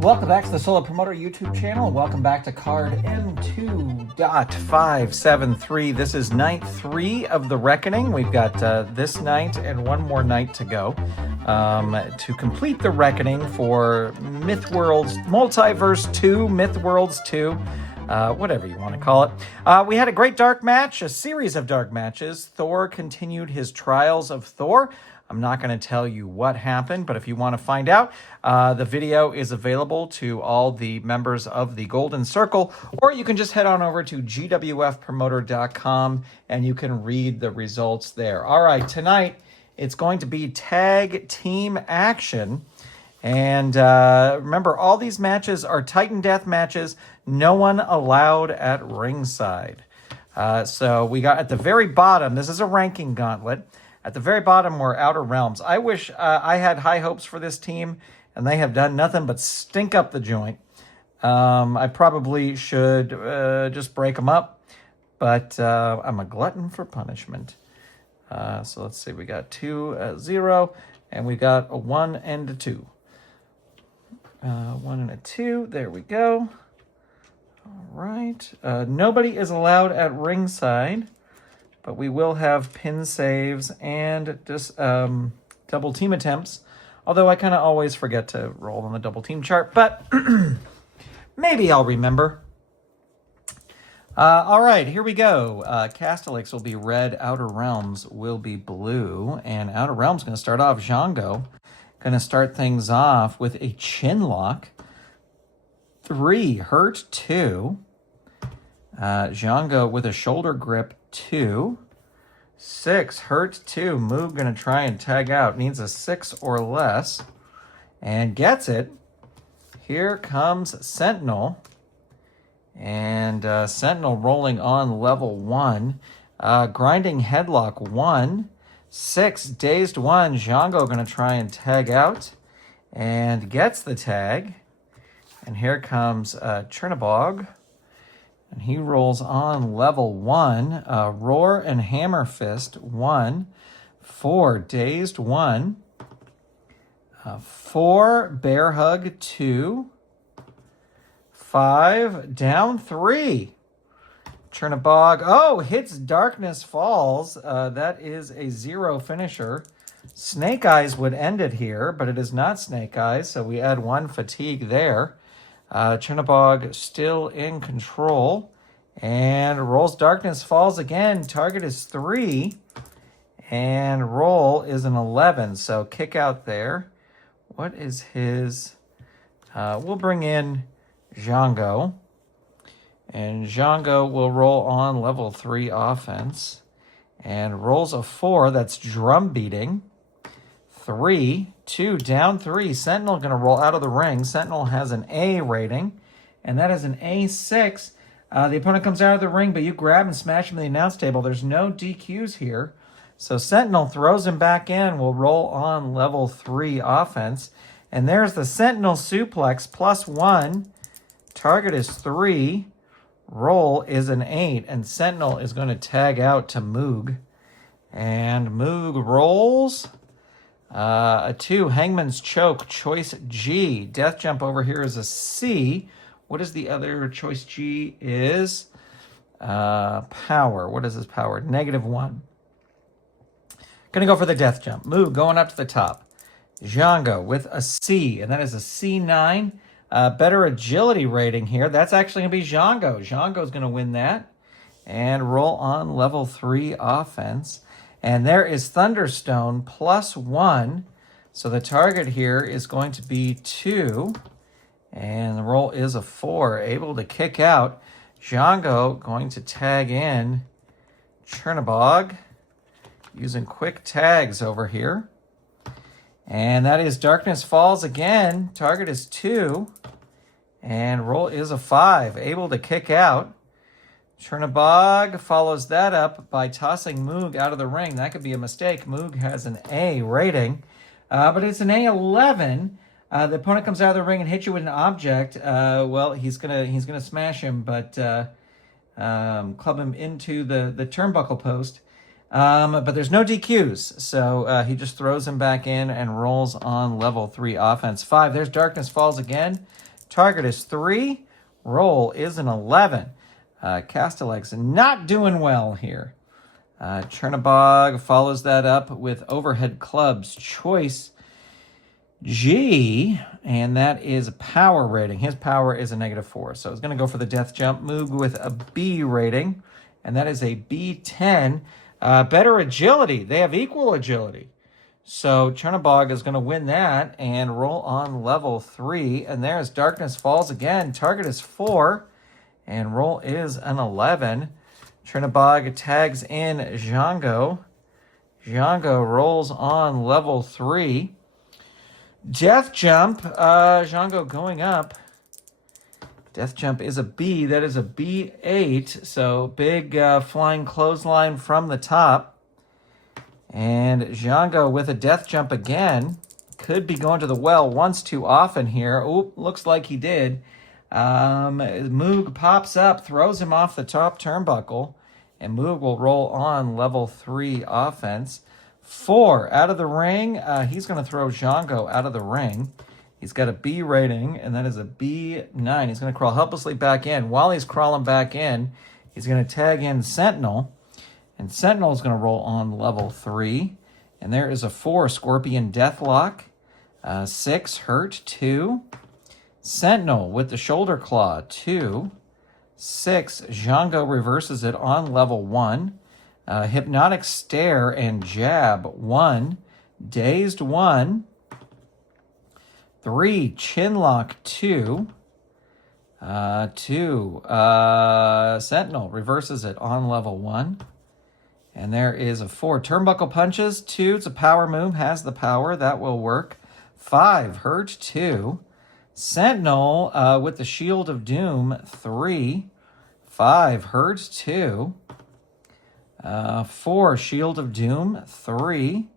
Welcome back to the Solo Promoter YouTube channel. Welcome back to card M2.573. This is night 3 of the Reckoning. We've got this night and one more night to go to complete the Reckoning for Mythworlds Multiverse 2, Mythworlds 2, whatever you want to call it. We had a great dark match, a series of dark matches. Thor continued his Trials of Thor. I'm not going to tell you what happened, but if you want to find out, the video is available to all the members of the Golden Circle, or you can just head on over to gwfpromoter.com and you can read the results there. All right, tonight it's going to be tag team action. And remember, all these matches are Titan Death matches, no one allowed at ringside. So we got at the very bottom, this is a ranking gauntlet. At the very bottom were Outer Realms. I wish I had high hopes for this team, and they have done nothing but stink up the joint. I probably should just break them up, but I'm a glutton for punishment. So let's see, we got 2, 0, and we got a 1 and a 2. 1 and a 2, there we go. All right, nobody is allowed at ringside. But we will have pin saves and just double team attempts. Although I kind of always forget to roll on the double team chart. But maybe I'll remember. All right, here we go. Castellix will be red. Outer Realms will be blue. And Outer Realms going to start off. Django going to start things off with a chin lock. 3, hurt 2. Django with a shoulder grip 2. 6, hurt 2. Moog gonna try and tag out. Needs a 6 or less. And gets it. Here comes Sentinel. And Sentinel rolling on level 1. Grinding headlock 1. 6, dazed 1. Django gonna try and tag out. And gets the tag. And here comes Chernabog. And he rolls on level 1, Roar and Hammer Fist 1, 4, Dazed 1, 4, Bear Hug 2, 5, Down 3. Chernabog, oh, hits Darkness Falls. That is a 0 finisher. Snake Eyes would end it here, but it is not Snake Eyes, so we add 1 fatigue there. Chernabog still in control and rolls Darkness Falls again. Target is 3 and roll is an 11. So kick out there. What is his? We'll bring in Django, and Django will roll on level 3 offense and rolls a 4. That's drum beating. 3, 2, down 3. Sentinel going to roll out of the ring. Sentinel has an A rating, and that is an A6. The opponent comes out of the ring, but you grab and smash him in the announce table. There's no DQs here. So Sentinel throws him back in. Will roll on level 3 offense. And there's the Sentinel suplex, +1. Target is 3. Roll is an 8. And Sentinel is going to tag out to Moog. And Moog rolls. A 2, Hangman's Choke, choice G. Death Jump over here is a C. What is the other choice G is? Power. What is his power? -1. Gonna go for the Death Jump. Moog going up to the top. Django with a C, and that is a C9. Better agility rating here. That's actually gonna be Django. Django's gonna win that. And roll on level 3 offense. And there is Thunderstone +1. So the target here is going to be 2. And the roll is a 4. Able to kick out. Django going to tag in Chernabog. Using quick tags over here. And that is Darkness Falls again. Target is 2. And roll is a 5. Able to kick out. Chernabog follows that up by tossing Moog out of the ring. That could be a mistake. Moog has an A rating, but it's an A11. The opponent comes out of the ring and hits you with an object. Well, he's gonna smash him, but club him into the turnbuckle post. But there's no DQs, so he just throws him back in and rolls on level 3 offense. 5, there's Darkness Falls again. Target is 3. Roll is an 11. Castellax not doing well here. Chernabog follows that up with Overhead Club's Choice G, and that is a power rating. His power is a -4, so it's going to go for the Death Jump. Moog with a B rating, and that is a B10. Better agility. They have equal agility. So Chernabog is going to win that and roll on level 3. And there's Darkness Falls again. Target is 4, and roll is an 11. Chernabog tags in Django. Django rolls on level 3. Death Jump, Django going up. Death Jump is a B. That is a B8. So big flying clothesline from the top. And Django with a Death Jump again. Could be going to the well once too often here. Oop, looks like he did. Moog pops up, throws him off the top turnbuckle. And Moog will roll on level 3 offense. 4 out of the ring. He's going to throw Django out of the ring. He's got a B rating, and that is a B9. He's going to crawl helplessly back in. While he's crawling back in, he's going to tag in Sentinel. And Sentinel is going to roll on level 3. And there is a 4, Scorpion Deathlock. 6, Hurt, 2. Sentinel with the Shoulder Claw, 2. 6, Django reverses it on level 1. Hypnotic Stare and Jab, 1. Dazed, 1. 3, Chinlock, 2. 2, Sentinel reverses it on level 1. And there is a 4, Turnbuckle Punches, 2. It's a power move, has the power. That will work. 5, Hurt, 2. Sentinel with the Shield of Doom, 3. 5, Hurt, 2. 4, Shield of Doom, 3.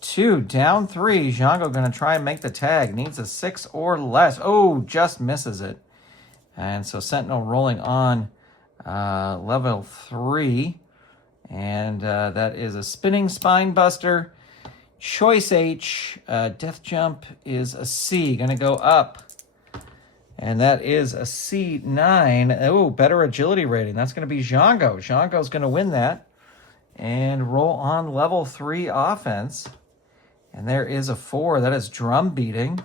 2, down 3. Django going to try and make the tag. Needs a 6 or less. Oh, just misses it. And so Sentinel rolling on level 3. And that is a Spinning Spine Buster. Choice H. Death Jump is a C. Going to go up. And that is a C9. Oh, better agility rating. That's going to be Django. Django's going to win that. And roll on level 3 offense. And there is a 4. That is Drum Beating.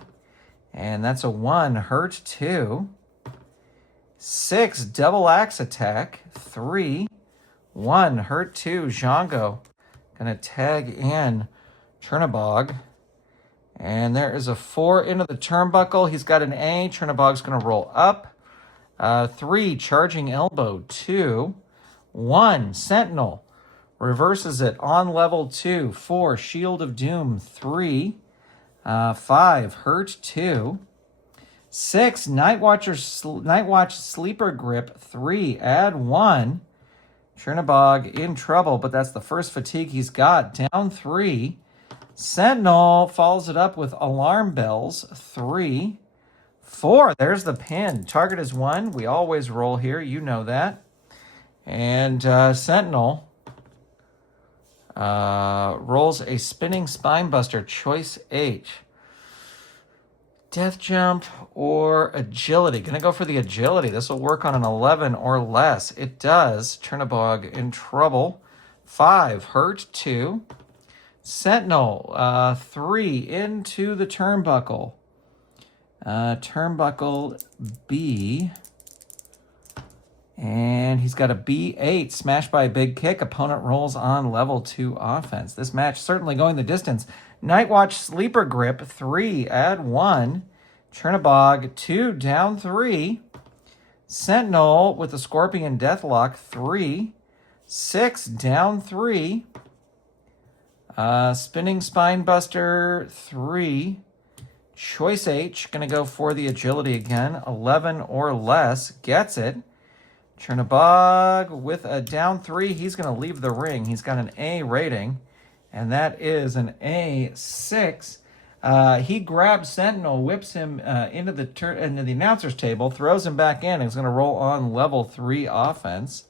And that's a 1. Hurt, 2. 6. Double Axe Attack. 3. 1. Hurt, 2. Django. Going to tag in Chernabog. And there is a 4 into the turnbuckle. He's got an A. Chernabog's going to roll up. 3. Charging Elbow. 2. 1. Sentinel. Reverses it on level 2. 4. Shield of Doom. 3. 5. Hurt, 2. 6. Nightwatch Sleeper Grip. 3. Add 1. Chernabog in trouble, but that's the first fatigue he's got. Down 3. Sentinel follows it up with Alarm Bells. 3. 4. There's the pin. Target is 1. We always roll here. You know that. And Sentinel rolls a Spinning Spine Buster. Choice H. Death Jump or Agility. Going to go for the Agility. This will work on an 11 or less. It does. Chernabog in trouble. 5. Hurt, 2. Sentinel, 3 into the turnbuckle. Turnbuckle B. And he's got a B8, smashed by a big kick. Opponent rolls on level 2 offense. This match certainly going the distance. Nightwatch Sleeper Grip, 3, add 1. Chernabog, 2, down 3. Sentinel with the Scorpion Deathlock, 3. 6, down 3. Spinning Spine Buster, 3. Choice H, going to go for the Agility again. 11 or less, gets it. Chernabog with a down 3. He's going to leave the ring. He's got an A rating, and that is an A6. He grabs Sentinel, whips him into the announcer's table, throws him back in, and he's going to roll on level 3 offense.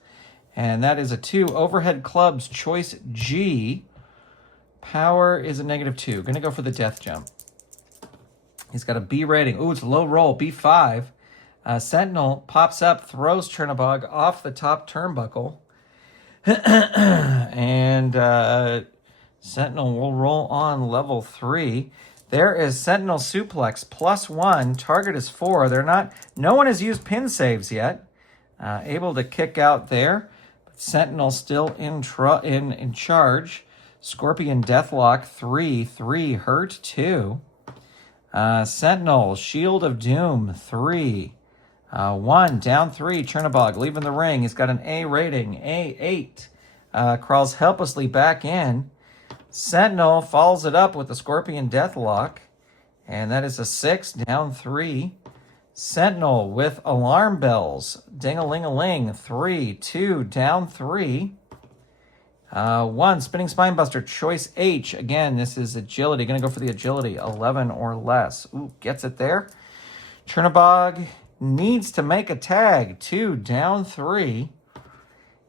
And that is a 2. Overhead Club's Choice G. Power is a -2. Going to go for the Death Jump. He's got a B rating. Ooh, it's a low roll, B5. Sentinel pops up, throws Chernabog off the top turnbuckle. And Sentinel will roll on level 3. There is Sentinel Suplex +1. Target is 4. No one has used pin saves yet. Able to kick out there. But Sentinel still in charge. Scorpion Deathlock 3 hurt 2. Sentinel Shield of Doom 3. 1 down 3. Chernabog leaving the ring. He's got an A rating. A8. Crawls helplessly back in. Sentinel follows it up with the Scorpion Deathlock. And that is a 6 down 3. Sentinel with Alarm Bells. Ding-a-ling-a-ling. 3, 2 down 3. 1 Spinning Spinebuster. Choice H. Again, this is agility. Going to go for the agility. 11 or less. Ooh, gets it there. Chernabog needs to make a tag. 2 down 3.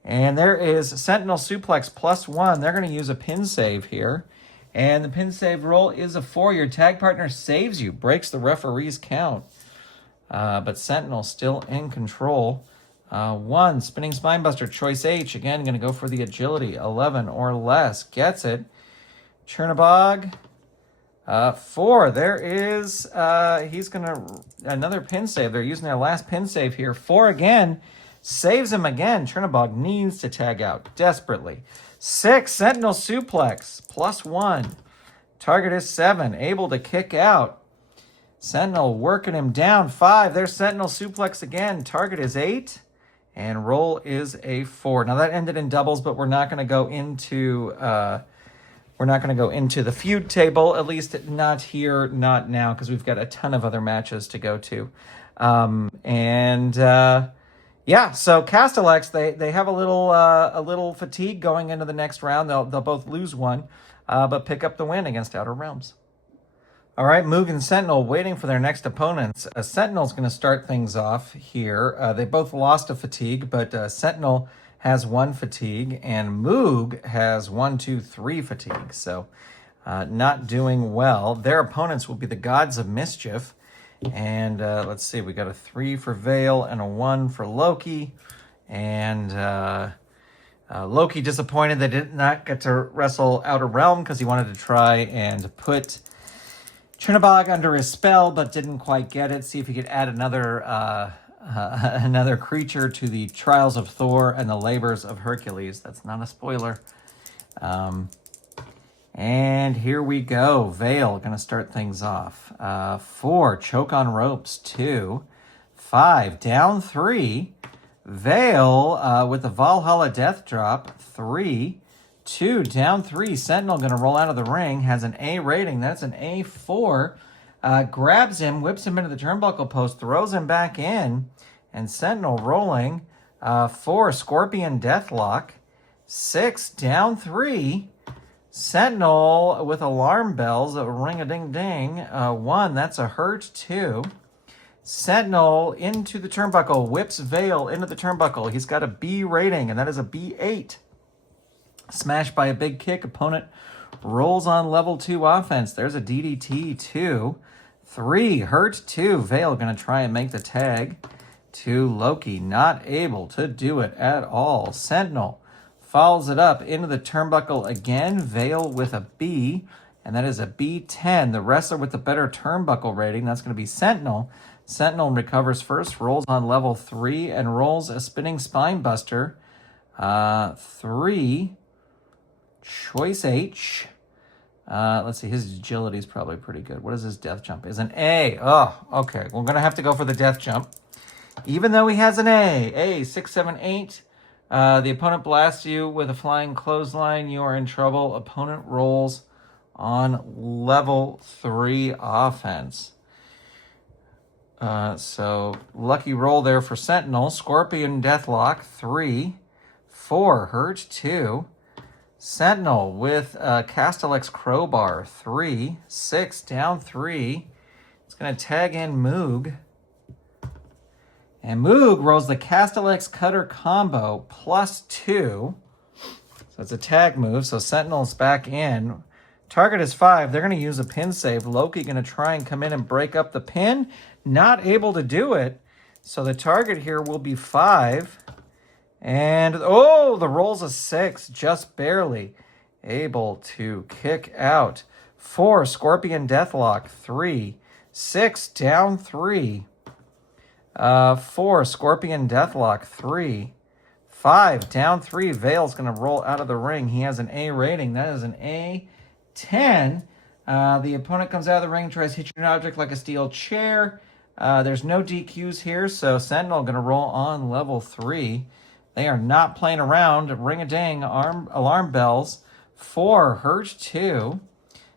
And there is Sentinel Suplex +1. They're going to use a pin save here. And the pin save roll is a 4. Your tag partner saves you. Breaks the referee's count. But Sentinel still in control. 1 Spinning Spinebuster. Choice H. Again, going to go for the agility. 11 or less. Gets it. Chernabog. 4. There is, he's going to, another pin save. They're using their last pin save here. 4 again. Saves him again. Chernabog needs to tag out desperately. 6 Sentinel Suplex +1. Target is 7. Able to kick out. Sentinel working him down. 5. There's Sentinel Suplex again. Target is 8. And roll is a 4. Now that ended in doubles, but we're not going to go into the feud table, at least not here, not now, because we've got a ton of other matches to go to. Yeah, so Castellax, they have a little fatigue going into the next round. They'll both lose one, but pick up the win against Outer Realms. All right, Moog and Sentinel waiting for their next opponents. Sentinel's going to start things off here. They both lost a fatigue, but Sentinel has 1 fatigue, and Moog has 1, 2, 3 fatigue. So not doing well. Their opponents will be the Gods of Mischief. And let's see, we got a 3 for Vale and a 1 for Loki. And Loki disappointed they did not get to wrestle Outer Realm because he wanted to try and put Chernabog under his spell, but didn't quite get it. See if he could add another creature to the Trials of Thor and the Labors of Hercules. That's not a spoiler. And here we go. Vale going to start things off. 4 Choke on Ropes. 2. 5 down 3. Vale with the Valhalla Death Drop. 3. 2 down 3. Sentinel going to roll out of the ring. Has an A rating. That's an A4. Grabs him, whips him into the turnbuckle post, throws him back in. And Sentinel rolling. 4 Scorpion Deathlock. 6 down 3. Sentinel with Alarm Bells. Ring-a-ding-ding. 1. That's a hurt. 2. Sentinel into the turnbuckle. Whips Vale into the turnbuckle. He's got a B rating, and that is a B8. Smashed by a big kick. Opponent rolls on level 2 offense. There's a DDT. 2. 3. Hurt. 2. Vale going to try and make the tag to Loki. Not able to do it at all. Sentinel follows it up into the turnbuckle again. Vale with a B, and that is a B10. The wrestler with the better turnbuckle rating, that's going to be Sentinel. Sentinel recovers first, rolls on level 3, and rolls a Spinning Spinebuster. 3. Choice H. Let's see, his agility is probably pretty good. What is his death jump? Is an A. Oh, okay. We're going to have to go for the death jump. Even though he has an A. 6, 7, 8. The opponent blasts you with a flying clothesline. You are in trouble. Opponent rolls on level 3 offense. So lucky roll there for Sentinel. Scorpion Deathlock. 3. 4. Hurt. 2. Sentinel with Castellax Crowbar. 3. 6 down 3. It's going to tag in Moog. And Moog rolls the Castellax Cutter combo +2. So it's a tag move. So Sentinel's back in. Target is 5. They're going to use a pin save. Loki going to try and come in and break up the pin. Not able to do it. So the target here will be 5. And, oh, the roll's a 6, just barely able to kick out. 4, Scorpion Deathlock, 3. 6, down 3. 4, Scorpion Deathlock, 3. 5, down 3. Veil's going to roll out of the ring. He has an A rating. That is an A10. The opponent comes out of the ring, tries to hit you an object like a steel chair. There's no DQs here, so Sentinel going to roll on level 3. They are not playing around. Ring-a-ding, alarm bells. 4, hurt 2.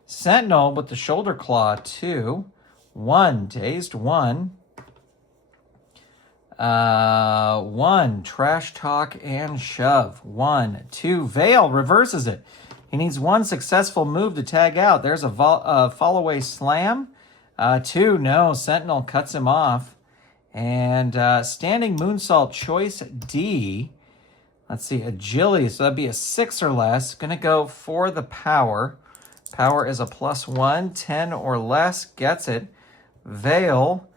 Sentinel with the shoulder claw, 2. 1, dazed 1. 1, trash talk and shove. 1, 2, Veil reverses it. He needs 1 successful move to tag out. There's a fall-away slam. 2, no, Sentinel cuts him off. And standing moonsault choice D. Let's see, agility. So that'd be a 6 or less. Going to go for the power. Power is a +1. 10 or less gets it. Veil.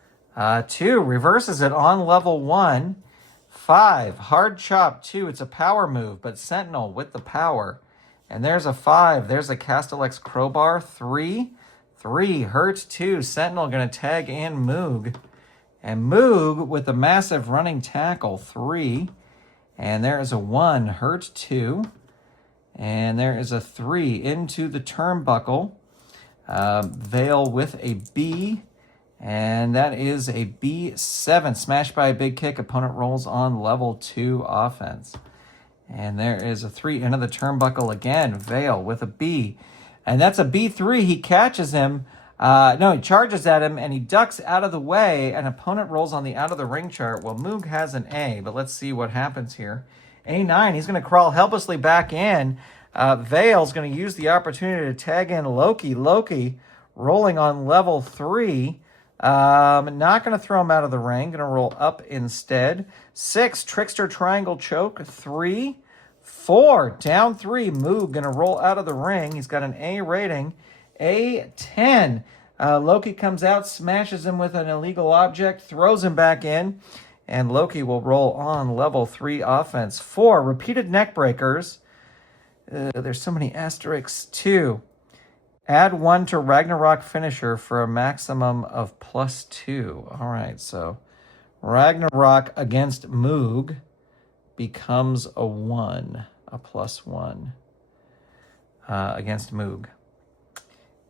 2 reverses it on level 1. 5 hard chop 2. It's a power move, but Sentinel with the power. And there's a 5. There's a Castellix crowbar. 3. 3 hurt 2. Sentinel going to tag in Moog. And Moog with the massive running tackle, 3. And there is a 1, hurt 2. And there is a 3 into the turnbuckle. Veil with a B. And that is a B7. Smashed by a big kick. Opponent rolls on level 2 offense. And there is a 3 into the turnbuckle again. Veil with a B. And that's a B3. He catches him. He charges at him, and he ducks out of the way, and opponent rolls on the out of the ring chart. Well, Moog has an A, but let's see what happens here. A9, he's going to crawl helplessly back in. Veil's going to use the opportunity to tag in Loki. Loki rolling on level 3. Not going to throw him out of the ring. Going to roll up instead. 6, Trickster Triangle Choke. 3. 4, down 3. Moog going to roll out of the ring. He's got an A rating. A10. Loki comes out, smashes him with an illegal object, throws him back in, and Loki will roll on level 3 offense. 4, repeated neck breakers. There's so many asterisks. 2, add 1 to Ragnarok finisher for a maximum of +2. All right, so Ragnarok against Moog becomes a 1, a +1 against Moog.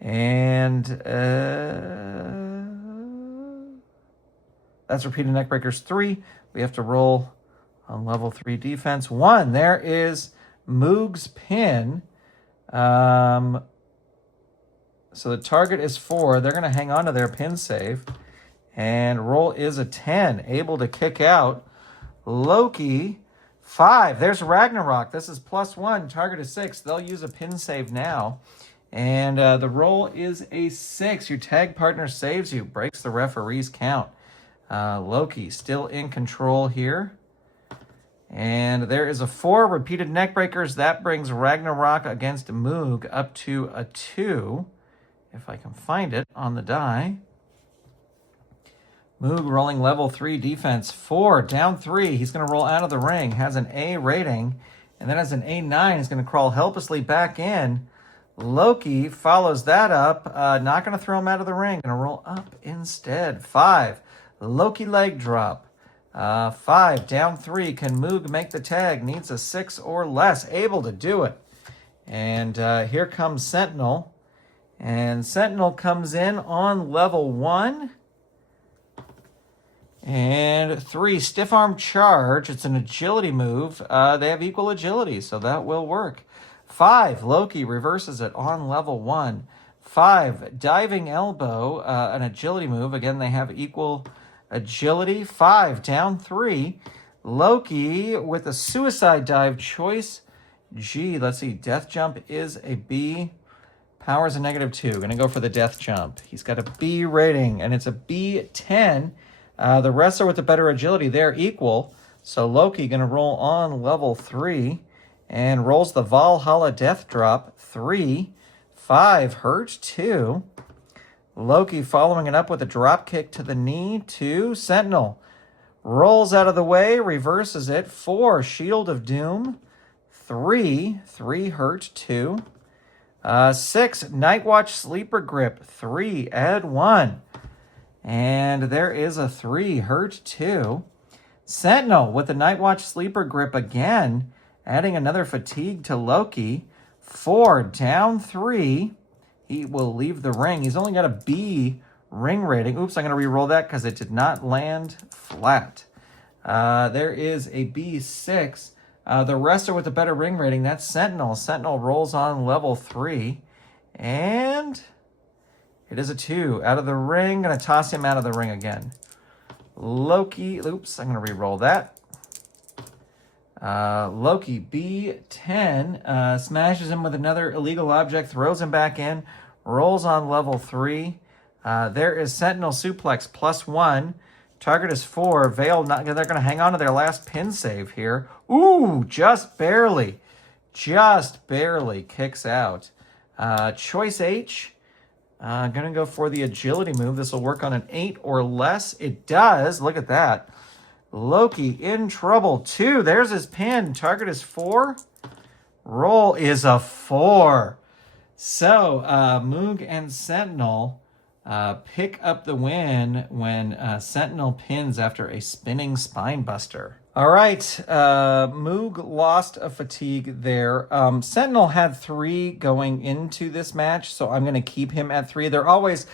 And that's repeated neckbreakers 3. We have to roll on level 3 defense. 1, there is Moog's pin. So the target is 4. They're going to hang on to their pin save. And roll is a 10, able to kick out. Loki, 5. There's Ragnarok. This is +1. Target is 6. They'll use a pin save now. And the roll is a 6. Your tag partner saves you. Breaks the referee's count. Loki still in control here. And there is a 4. Repeated neckbreakers. That brings Ragnarok against Moog up to a 2. If I can find it on the die. Moog rolling level 3 defense. 4, down 3. He's going to roll out of the ring. Has an A rating. And then has an A9. He's going to crawl helplessly back in. Loki follows that up. Not going to throw him out of the ring. Going to roll up instead. 5. Loki leg drop. 5. Down 3. Can Moog make the tag? Needs a 6 or less. Able to do it. And here comes Sentinel. And Sentinel comes in on level 1. And 3. Stiff arm charge. It's an agility move. They have equal agility, so that will work. 5, Loki reverses it on level 1. 5, diving elbow, an agility move. Again, they have equal agility. 5, down 3. Loki with a suicide dive choice G. Let's see, death jump is a B. Power is a -2. Going to go for the death jump. He's got a B rating, and it's a B10. The wrestler with the better agility, they're equal. So Loki going to roll on level 3. And rolls the Valhalla Death Drop, 3. 5, hurt 2. Loki following it up with a drop kick to the knee, 2. Sentinel rolls out of the way, reverses it. 4, Shield of Doom. 3 hurt, 2. 6, Night Watch Sleeper Grip. 3, add 1. And there is a 3 hurt, 2. Sentinel with the Night Watch Sleeper Grip again, adding another fatigue to Loki. 4, down 3. He will leave the ring. He's only got a B ring rating. Oops, I'm going to re-roll that because it did not land flat. There is a B6. The rest are with a better ring rating. That's Sentinel. Sentinel rolls on level 3. And it is a 2. Out of the ring. Going to toss him out of the ring again. Loki. Oops, I'm going to re-roll that. Loki, B10. Smashes him with another illegal object. Throws him back in. Rolls on level 3. There is Sentinel Suplex +1. Target is 4. Veil, they're going to hang on to their last pin save here. Ooh, just barely. Just barely kicks out. Choice H. Going to go for the agility move. This will work on an 8 or less. It does. Look at that. Loki in trouble. 2. There's his pin. Target is 4. Roll is a 4. So, Moog and Sentinel pick up the win when Sentinel pins after a spinning spine buster. All right, Moog lost a fatigue there. Sentinel had 3 going into this match, so I'm going to keep him at 3. They're always,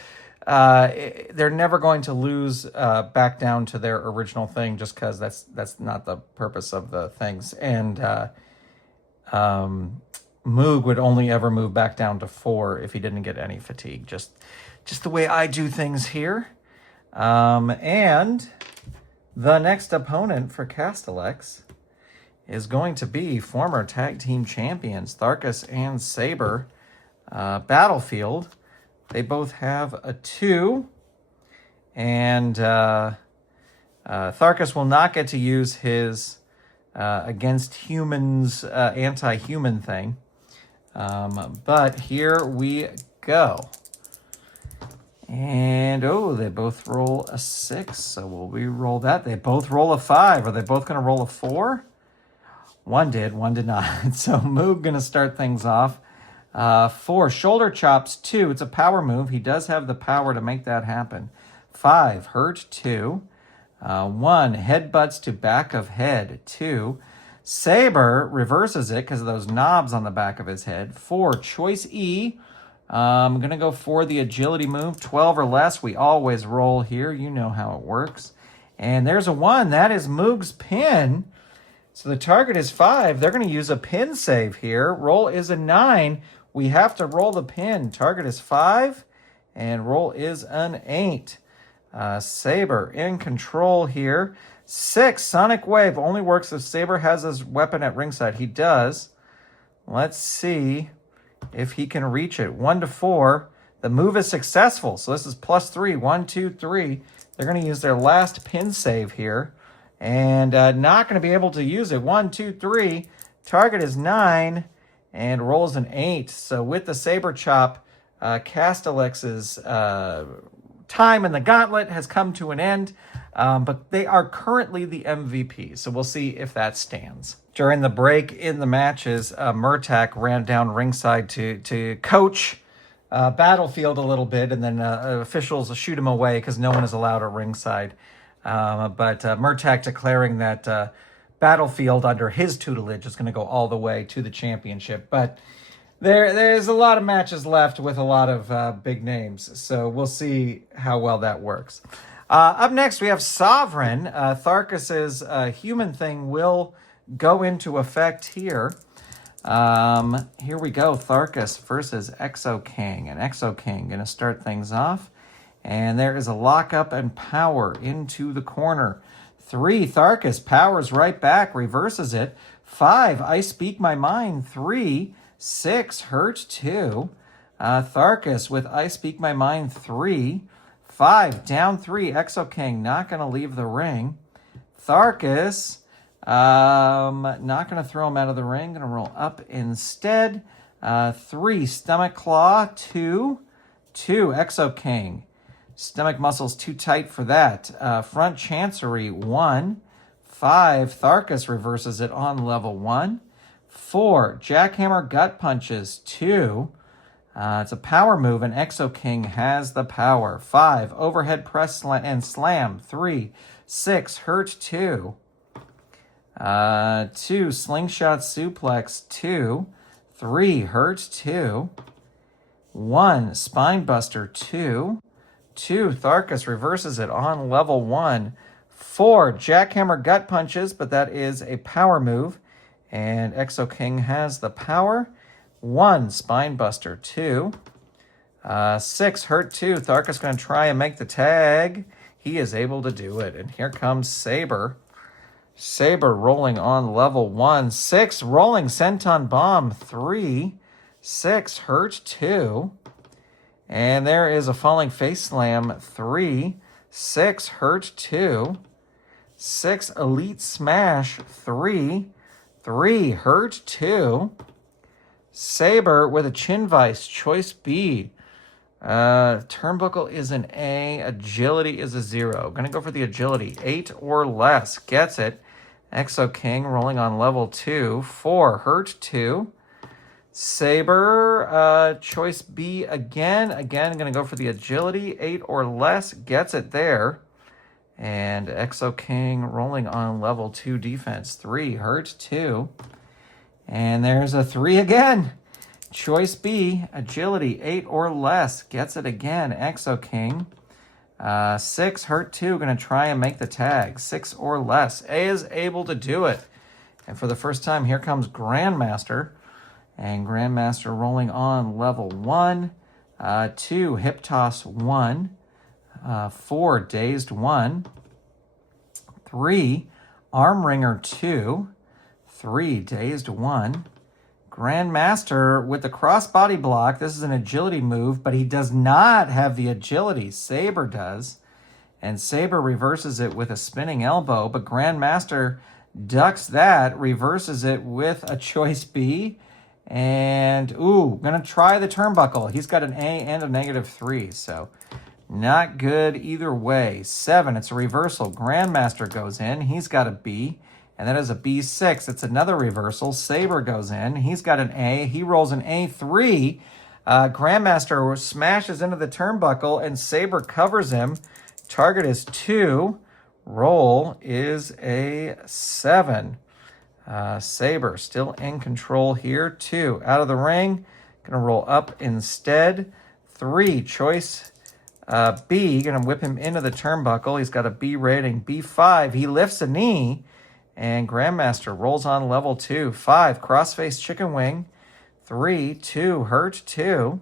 they're never going to lose back down to their original thing, just because that's not the purpose of the things. And Moog would only ever move back down to 4 if he didn't get any fatigue. Just the way I do things here. And the next opponent for Castellex is going to be former tag team champions Tharkus and Saber. Battlefield. They both have a 2. And Tharkus will not get to use his against humans anti-human thing. But here we go. And, oh, they both roll a 6, so we'll re-roll that. They both roll a 5. Are they both going to roll a 4? One did, one did not. So Moog going to start things off. 4, shoulder chops, 2. It's a power move. He does have the power to make that happen. 5, hurt, 2. 1, headbutts to back of head, 2. Saber reverses it because of those knobs on the back of his head. 4, choice E. I'm going to go for the agility move. 12 or less. We always roll here. You know how it works. And there's a 1. That is Moog's pin. So the target is 5. They're going to use a pin save here. Roll is a 9. We have to roll the pin. Target is 5. And roll is an 8. Saber in control here. 6, Sonic Wave. Only works if Saber has his weapon at ringside. He does. Let's see if he can reach it. 1 to 4. The move is successful. So this is +3. 1, 2, 3. They're going to use their last pin save here. And not going to be able to use it. 1, 2, 3. Target is 9. And rolls an 8. So with the Saber Chop, Castellex's time in the gauntlet has come to an end. But they are currently the MVP. So we'll see if that stands. During the break in the matches, Murtak ran down ringside to coach Battlefield a little bit, and then officials shoot him away because no one is allowed at ringside. But Murtak declaring that Battlefield under his tutelage is going to go all the way to the championship. But there's a lot of matches left with a lot of big names, so we'll see how well that works. Up next, we have Sovereign. Tharkus's human thing will go into effect here. Here we go. Tharkus versus Exo King. And Exo King going to start things off. And there is a lockup and power into the corner. 3, Tharkus powers right back, reverses it. 5, I speak my mind. 3, 6, hurt 2. Tharkus with I speak my mind. 3. 5, down 3. Exo King not going to leave the ring. Tharkus, not going to throw him out of the ring. Going to roll up instead. 3, Stomach Claw. 2. Exo King Stomach muscles too tight for that. Front Chancery, 1. 5, Tharkus reverses it on level 1. 4, Jackhammer Gut Punches, 2. It's a power move, and Exo King has the power. 5, Overhead Press and Slam, 3. 6, Hurt, 2. 2, Slingshot Suplex, 2. 3, Hurt, 2. 1, Spine Buster, 2. 2, Tharkus reverses it on level 1. 4, Jackhammer Gut Punches, but that is a power move. And Exo King has the power. 1, Spine Buster, 2. 6, Hurt, 2. Tharkus going to try and make the tag. He is able to do it. And here comes Saber. Saber rolling on level 1. 6, Rolling Senton Bomb, 3. 6, Hurt, 2. And there is a Falling Face Slam, 3. 6, Hurt, 2. 6, Elite Smash, 3. 3, Hurt, 2. Saber with a Chin Vice, Choice B. Turnbuckle is an A. Agility is a 0. Going to go for the agility. 8 or less. Gets it. Exo King rolling on level 2. 4, Hurt, 2. Saber, choice B again. Again, going to go for the agility. 8 or less. Gets it there. And Exo King rolling on level 2 defense. 3, Hurt, 2. And there's a 3 again. Choice B, agility, 8 or less. Gets it again. Exo King. 6, Hurt, 2. Going to try and make the tag. 6 or less. A is able to do it. And for the first time, here comes Grandmaster. And Grandmaster rolling on level 1. 2, Hip Toss, 1. 4, Dazed, 1. 3, Arm Wringer, 2. 3, Dazed, 1. Grandmaster with the crossbody block. This is an agility move, but he does not have the agility. Saber does. And Saber reverses it with a spinning elbow, but Grandmaster ducks that, reverses it with a choice B. And, gonna try the turnbuckle. He's got an A and a -3, so not good either way. 7, it's a reversal. Grandmaster goes in. He's got a B, and that is a B6. It's another reversal. Saber goes in. He's got an A. He rolls an A3. Grandmaster smashes into the turnbuckle, and Saber covers him. Target is 2. Roll is a 7. Saber still in control here. 2, out of the ring. Going to roll up instead. 3, choice B. Going to whip him into the turnbuckle. He's got a B rating. B5, he lifts a knee. And Grandmaster rolls on level 2. 5, crossface chicken wing. 3, 2, Hurt, 2.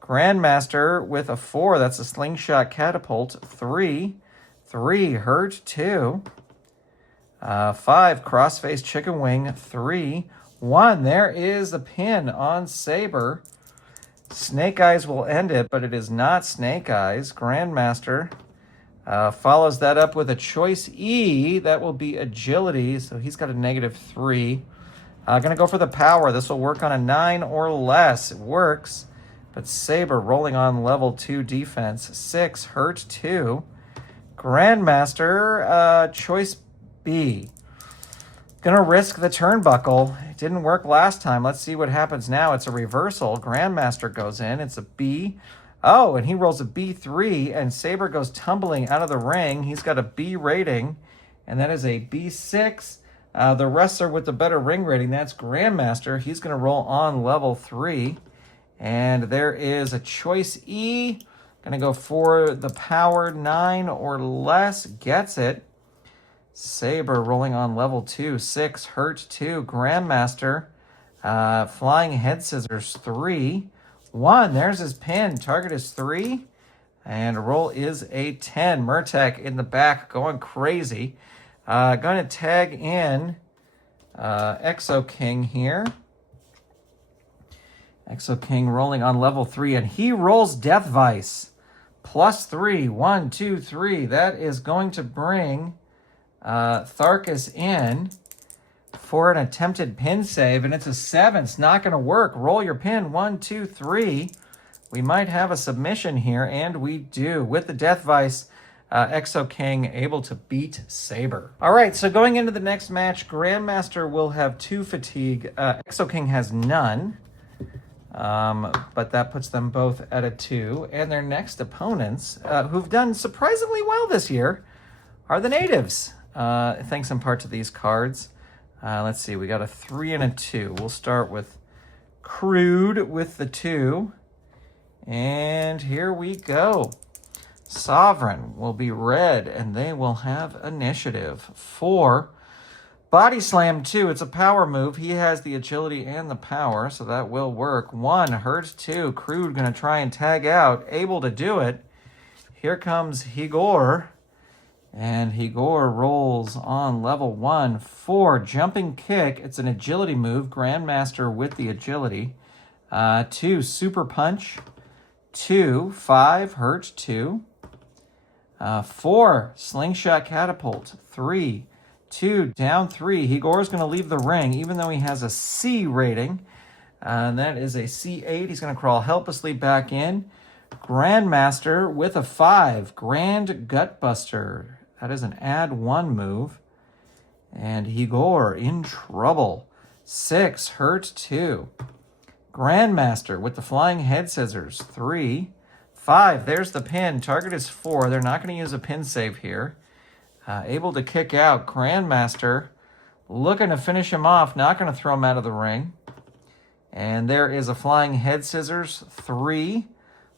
Grandmaster with a 4. That's a slingshot catapult. 3, 3, Hurt, 2. 5, crossface chicken wing. 3, 1. There is the pin on Saber. Snake Eyes will end it, but it is not Snake Eyes. Grandmaster follows that up with a choice E. That will be agility, so he's got a -3. Going to go for the power. This will work on a 9 or less. It works, but Saber rolling on level 2 defense. 6, Hurt, 2. Grandmaster, choice B. Gonna risk the turnbuckle. It didn't work last time. Let's see what happens now. It's a reversal. Grandmaster goes in. It's a B. Oh, and he rolls a B3, and Saber goes tumbling out of the ring. He's got a B rating, and that is a B6. The wrestler with the better ring rating, that's Grandmaster. He's going to roll on level 3. And there is a choice E. Going to go for the power. 9 or less. Gets it. Saber rolling on level 2. 6, Hurt, 2. Grandmaster. Flying Head Scissors, 3. 1, there's his pin. Target is 3. And roll is a 10. Murtek in the back going crazy. Going to tag in Exo King here. Exo King rolling on level 3. And he rolls Death Vice. +3. 1, 2, 3. That is going to bring Tharkus in for an attempted pin save, and it's a 7. It's not going to work. Roll your pin. 1, 2, 3. we might have a submission here, and we do. With the Death Vice, Exo King able to beat Saber. All right, so going into the next match, Grandmaster will have 2 fatigue. Exo King has none, but that puts them both at a 2. And their next opponents, who've done surprisingly well this year, are the natives. Thanks in part to these cards. Let's see, we got a 3 and a 2. We'll start with Crude with the 2. And here we go. Sovereign will be red, and they will have initiative. 4. Body Slam 2. It's a power move. He has the agility and the power, so that will work. 1. Hurt 2. Crude going to try and tag out. Able to do it. Here comes Higor. And Higor rolls on level 1. 4. Jumping Kick. It's an agility move. Grandmaster with the agility. 2. Super Punch. 2. 5. Hurt 2. 4. Slingshot Catapult. 3. 2. Down 3. Higor's going to leave the ring, even though he has a C rating. And that is a C8. He's going to crawl helplessly back in. Grandmaster with a 5. Grand Gutbuster. That is an add 1 move. And Higor in trouble. 6. Hurt 2. Grandmaster with the Flying Head Scissors. 3. 5. There's the pin. Target is 4. They're not going to use a pin save here. Able to kick out. Grandmaster looking to finish him off. Not going to throw him out of the ring. And there is a Flying Head Scissors. 3.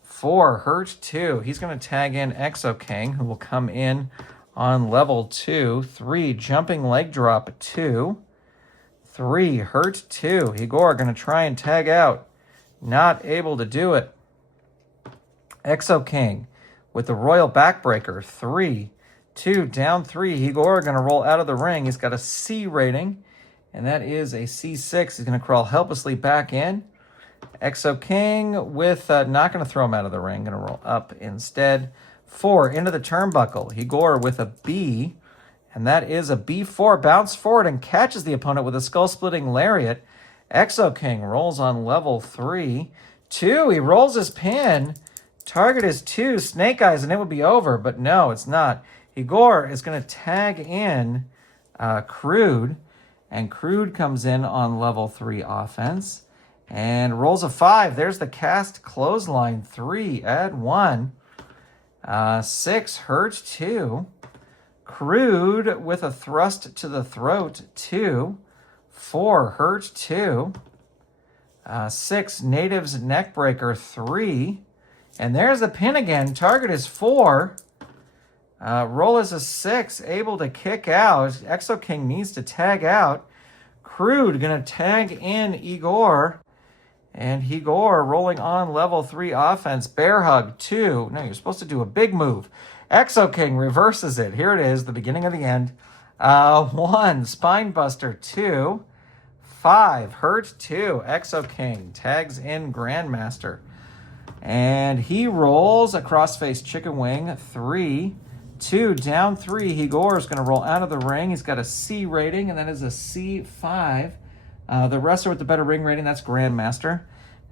4. Hurt 2. He's going to tag in Exo King, who will come in on level 2. 3. Jumping Leg Drop 2. 3. Hurt 2. Higor going to try and tag out. Not able to do it. Exo King with the Royal Backbreaker. 3. 2. Down 3. Higor going to roll out of the ring. He's got a C rating, and that is a C6. He's going to crawl helplessly back in. Exo King with not going to throw him out of the ring. Going to roll up instead. 4. Into the turnbuckle. Higor with a B, and that is a B4. Bounce forward and catches the opponent with a skull-splitting lariat. Exo King rolls on level 3. 2. He rolls his pin. Target is 2. Snake Eyes, and it would be over, but no, it's not. Higor is going to tag in Crude, and Crude comes in on level 3 offense and rolls a 5. There's the cast clothesline. 3. Add 1. 6. Hurt 2. Crude with a thrust to the throat. 2. 4. Hurt 2. 6. Natives Neckbreaker. 3. And there's the pin again. Target is 4. Roll is a 6. Able to kick out. Exo King needs to tag out. Crude going to tag in Igor. And Higor rolling on level 3 offense. Bear Hug 2. No, you're supposed to do a big move. Exo King reverses it. Here it is, the beginning of the end. 1. Spine Buster 2. 5. Hurt 2. Exo King tags in Grandmaster. And he rolls a crossface chicken wing. 3. 2. Down 3. Higor is going to roll out of the ring. He's got a C rating, and that is a C5. The wrestler with the better ring rating, that's Grandmaster.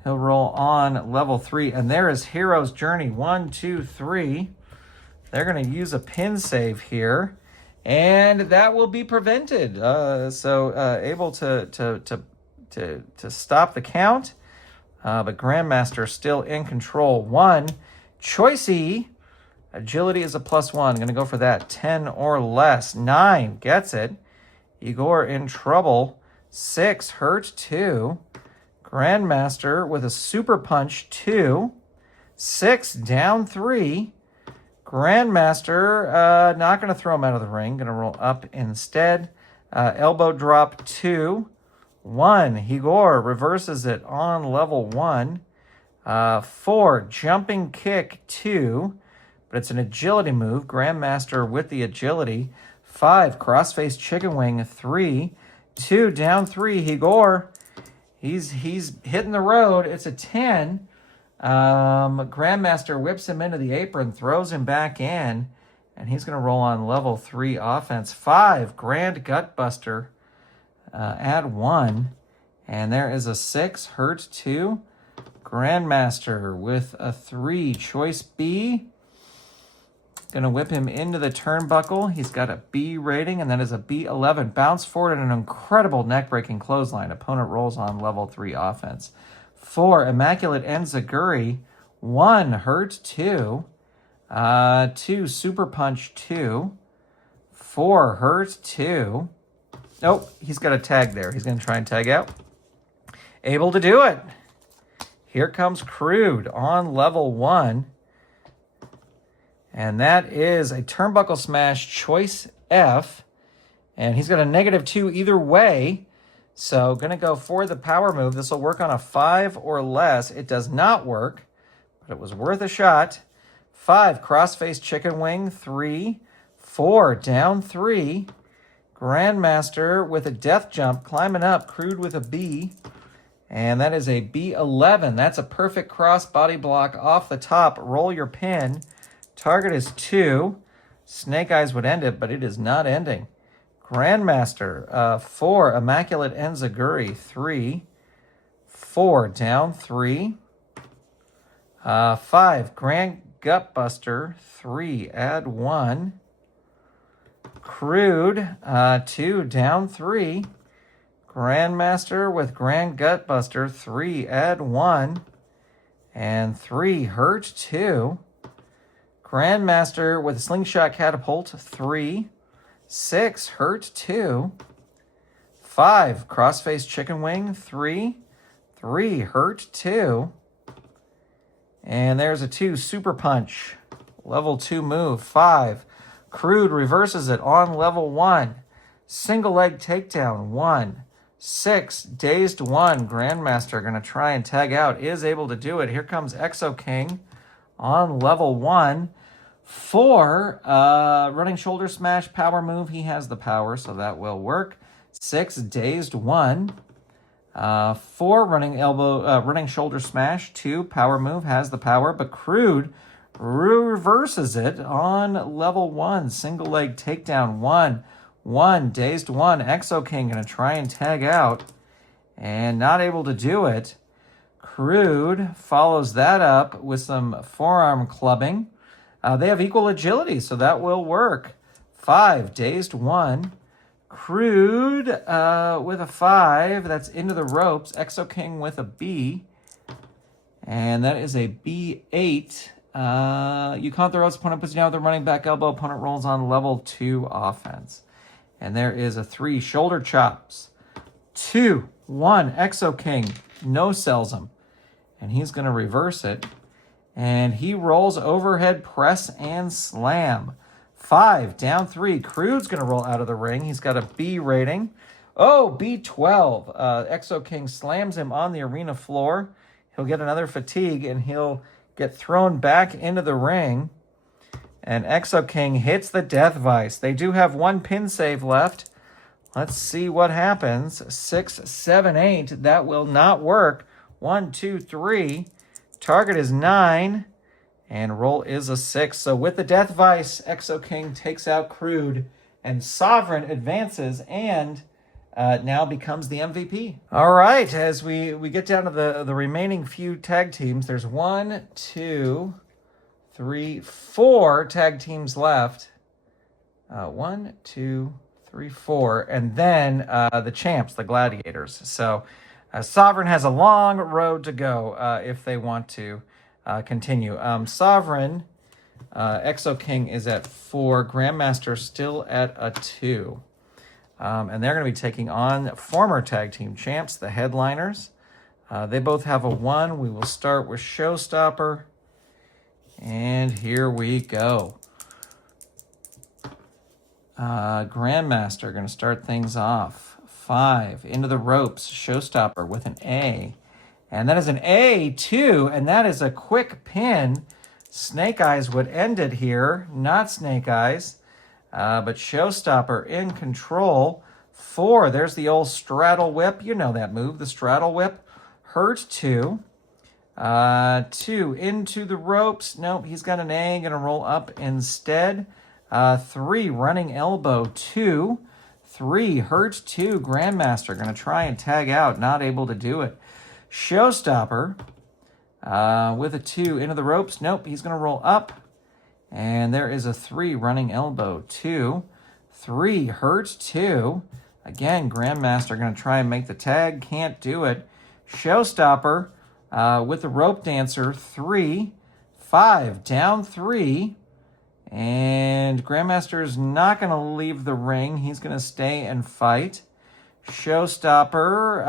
He'll roll on level 3. And there is Hero's Journey. 1, 2, 3. They're going to use a pin save here. And that will be prevented. Able to stop the count. But Grandmaster still in control. 1. Choicey. Agility is a +1. Going to go for that. 10 or less. 9. Gets it. Igor in trouble. 6. Hurt 2. Grandmaster with a super punch. 2. 6. Down 3. Grandmaster not going to throw him out of the ring. Going to roll up instead. Elbow drop 2. 1. Higor reverses it on level 1. 4. Jumping kick 2. But it's an agility move. Grandmaster with the agility. 5. Crossface chicken wing 3. 2. Down 3. Higor. He's hitting the road. It's a 10. Grandmaster whips him into the apron, throws him back in, and he's going to roll on level 3 offense. 5. Grand Gutbuster. Add 1. And there is a 6. Hurt 2. Grandmaster with a 3. Choice B. Gonna whip him into the turnbuckle. He's got a B rating, and that is a B11. Bounce forward in an incredible neck-breaking clothesline. Opponent rolls on level 3 offense. 4. Immaculate Enziguri. 1. Hurt 2. 2. Super Punch 2. 4. Hurt 2. Nope, he's got a tag there. He's gonna try and tag out. Able to do it. Here comes Crude on level 1. And that is a turnbuckle smash choice F. And he's got a -2 either way. So going to go for the power move. This will work on a 5 or less. It does not work, but it was worth a shot. 5, crossface chicken wing. 3. 4, down 3. Grandmaster with a death jump, climbing up. Crude with a B. And that is a B11. That's a perfect cross body block off the top. Roll your pin. Target is 2. Snake Eyes would end it, but it is not ending. Grandmaster, 4. Immaculate Enziguri, 3. 4, down 3. 5, Grand Gutbuster, 3. Add 1. Crude, 2, down 3. Grandmaster with Grand Gutbuster, 3. Add 1. And 3, hurt 2. Grandmaster with Slingshot Catapult, 3. 6, hurt 2. 5, Crossface Chicken Wing, 3. 3, hurt 2. And there's a 2, Super Punch, level 2 move. 5, Crude reverses it on level 1. Single leg takedown, 1. 6, Dazed 1. Grandmaster going to try and tag out, is able to do it. Here comes Exo King on level 1. 4, running shoulder smash power move. He has the power, so that will work. 6, Dazed 1. 4, running shoulder smash. 2, power move, has the power, but Crude reverses it on level 1. Single leg takedown, 1. 1, Dazed 1. Exo King going to try and tag out, and not able to do it. Crude follows that up with some forearm clubbing. They have equal agility, so that will work. 5, Dazed 1. Crude with a 5. That's into the ropes. Exo King with a B. And that is a B8. You count the ropes. Opponent puts you down with a running back elbow. Opponent rolls on level 2 offense. And there is a 3, shoulder chops. 2, 1, Exo King. No sells him. And he's going to reverse it. And he rolls overhead press and slam. 5, down 3. Crude's going to roll out of the ring. He's got a B rating. Oh, B12. Exo King slams him on the arena floor. He'll get another fatigue, and he'll get thrown back into the ring. And Exo King hits the Death Vice. They do have 1 pin save left. Let's see what happens. 6, 7, 8. That will not work. 1, 2, 3. Target is 9, and roll is a 6. So with the Death Vice, Exo King takes out Crude, and Sovereign advances and now becomes the MVP. All right, as we get down to the remaining few tag teams, there's 1, 2, 3, 4 tag teams left. 1, 2, 3, 4, and then the champs, the Gladiators. So Sovereign has a long road to go if they want to continue. Sovereign, Exo King is at 4. Grandmaster still at a 2. And they're going to be taking on former tag team champs, the Headliners. They both have a 1. We will start with Showstopper. And here we go. Grandmaster going to start things off. 5, into the ropes, Showstopper with an A. And that is an A2, and that is a quick pin. Snake Eyes would end it here. Not Snake Eyes, but Showstopper in control. 4, there's the old straddle whip. You know that move, the straddle whip. Hurt 2. 2, into the ropes. Nope, he's got an A, going to roll up instead. 3, running elbow. 2. 3, hurt 2. Grandmaster going to try and tag out, not able to do it. Showstopper with a 2 into the ropes. Nope, he's going to roll up. And there is a 3 running elbow. 2, 3, hurt 2. Again, Grandmaster going to try and make the tag. Can't do it. Showstopper with the rope dancer. 3, 5, down 3. And Grandmaster is not going to leave the ring. He's going to stay and fight. Showstopper,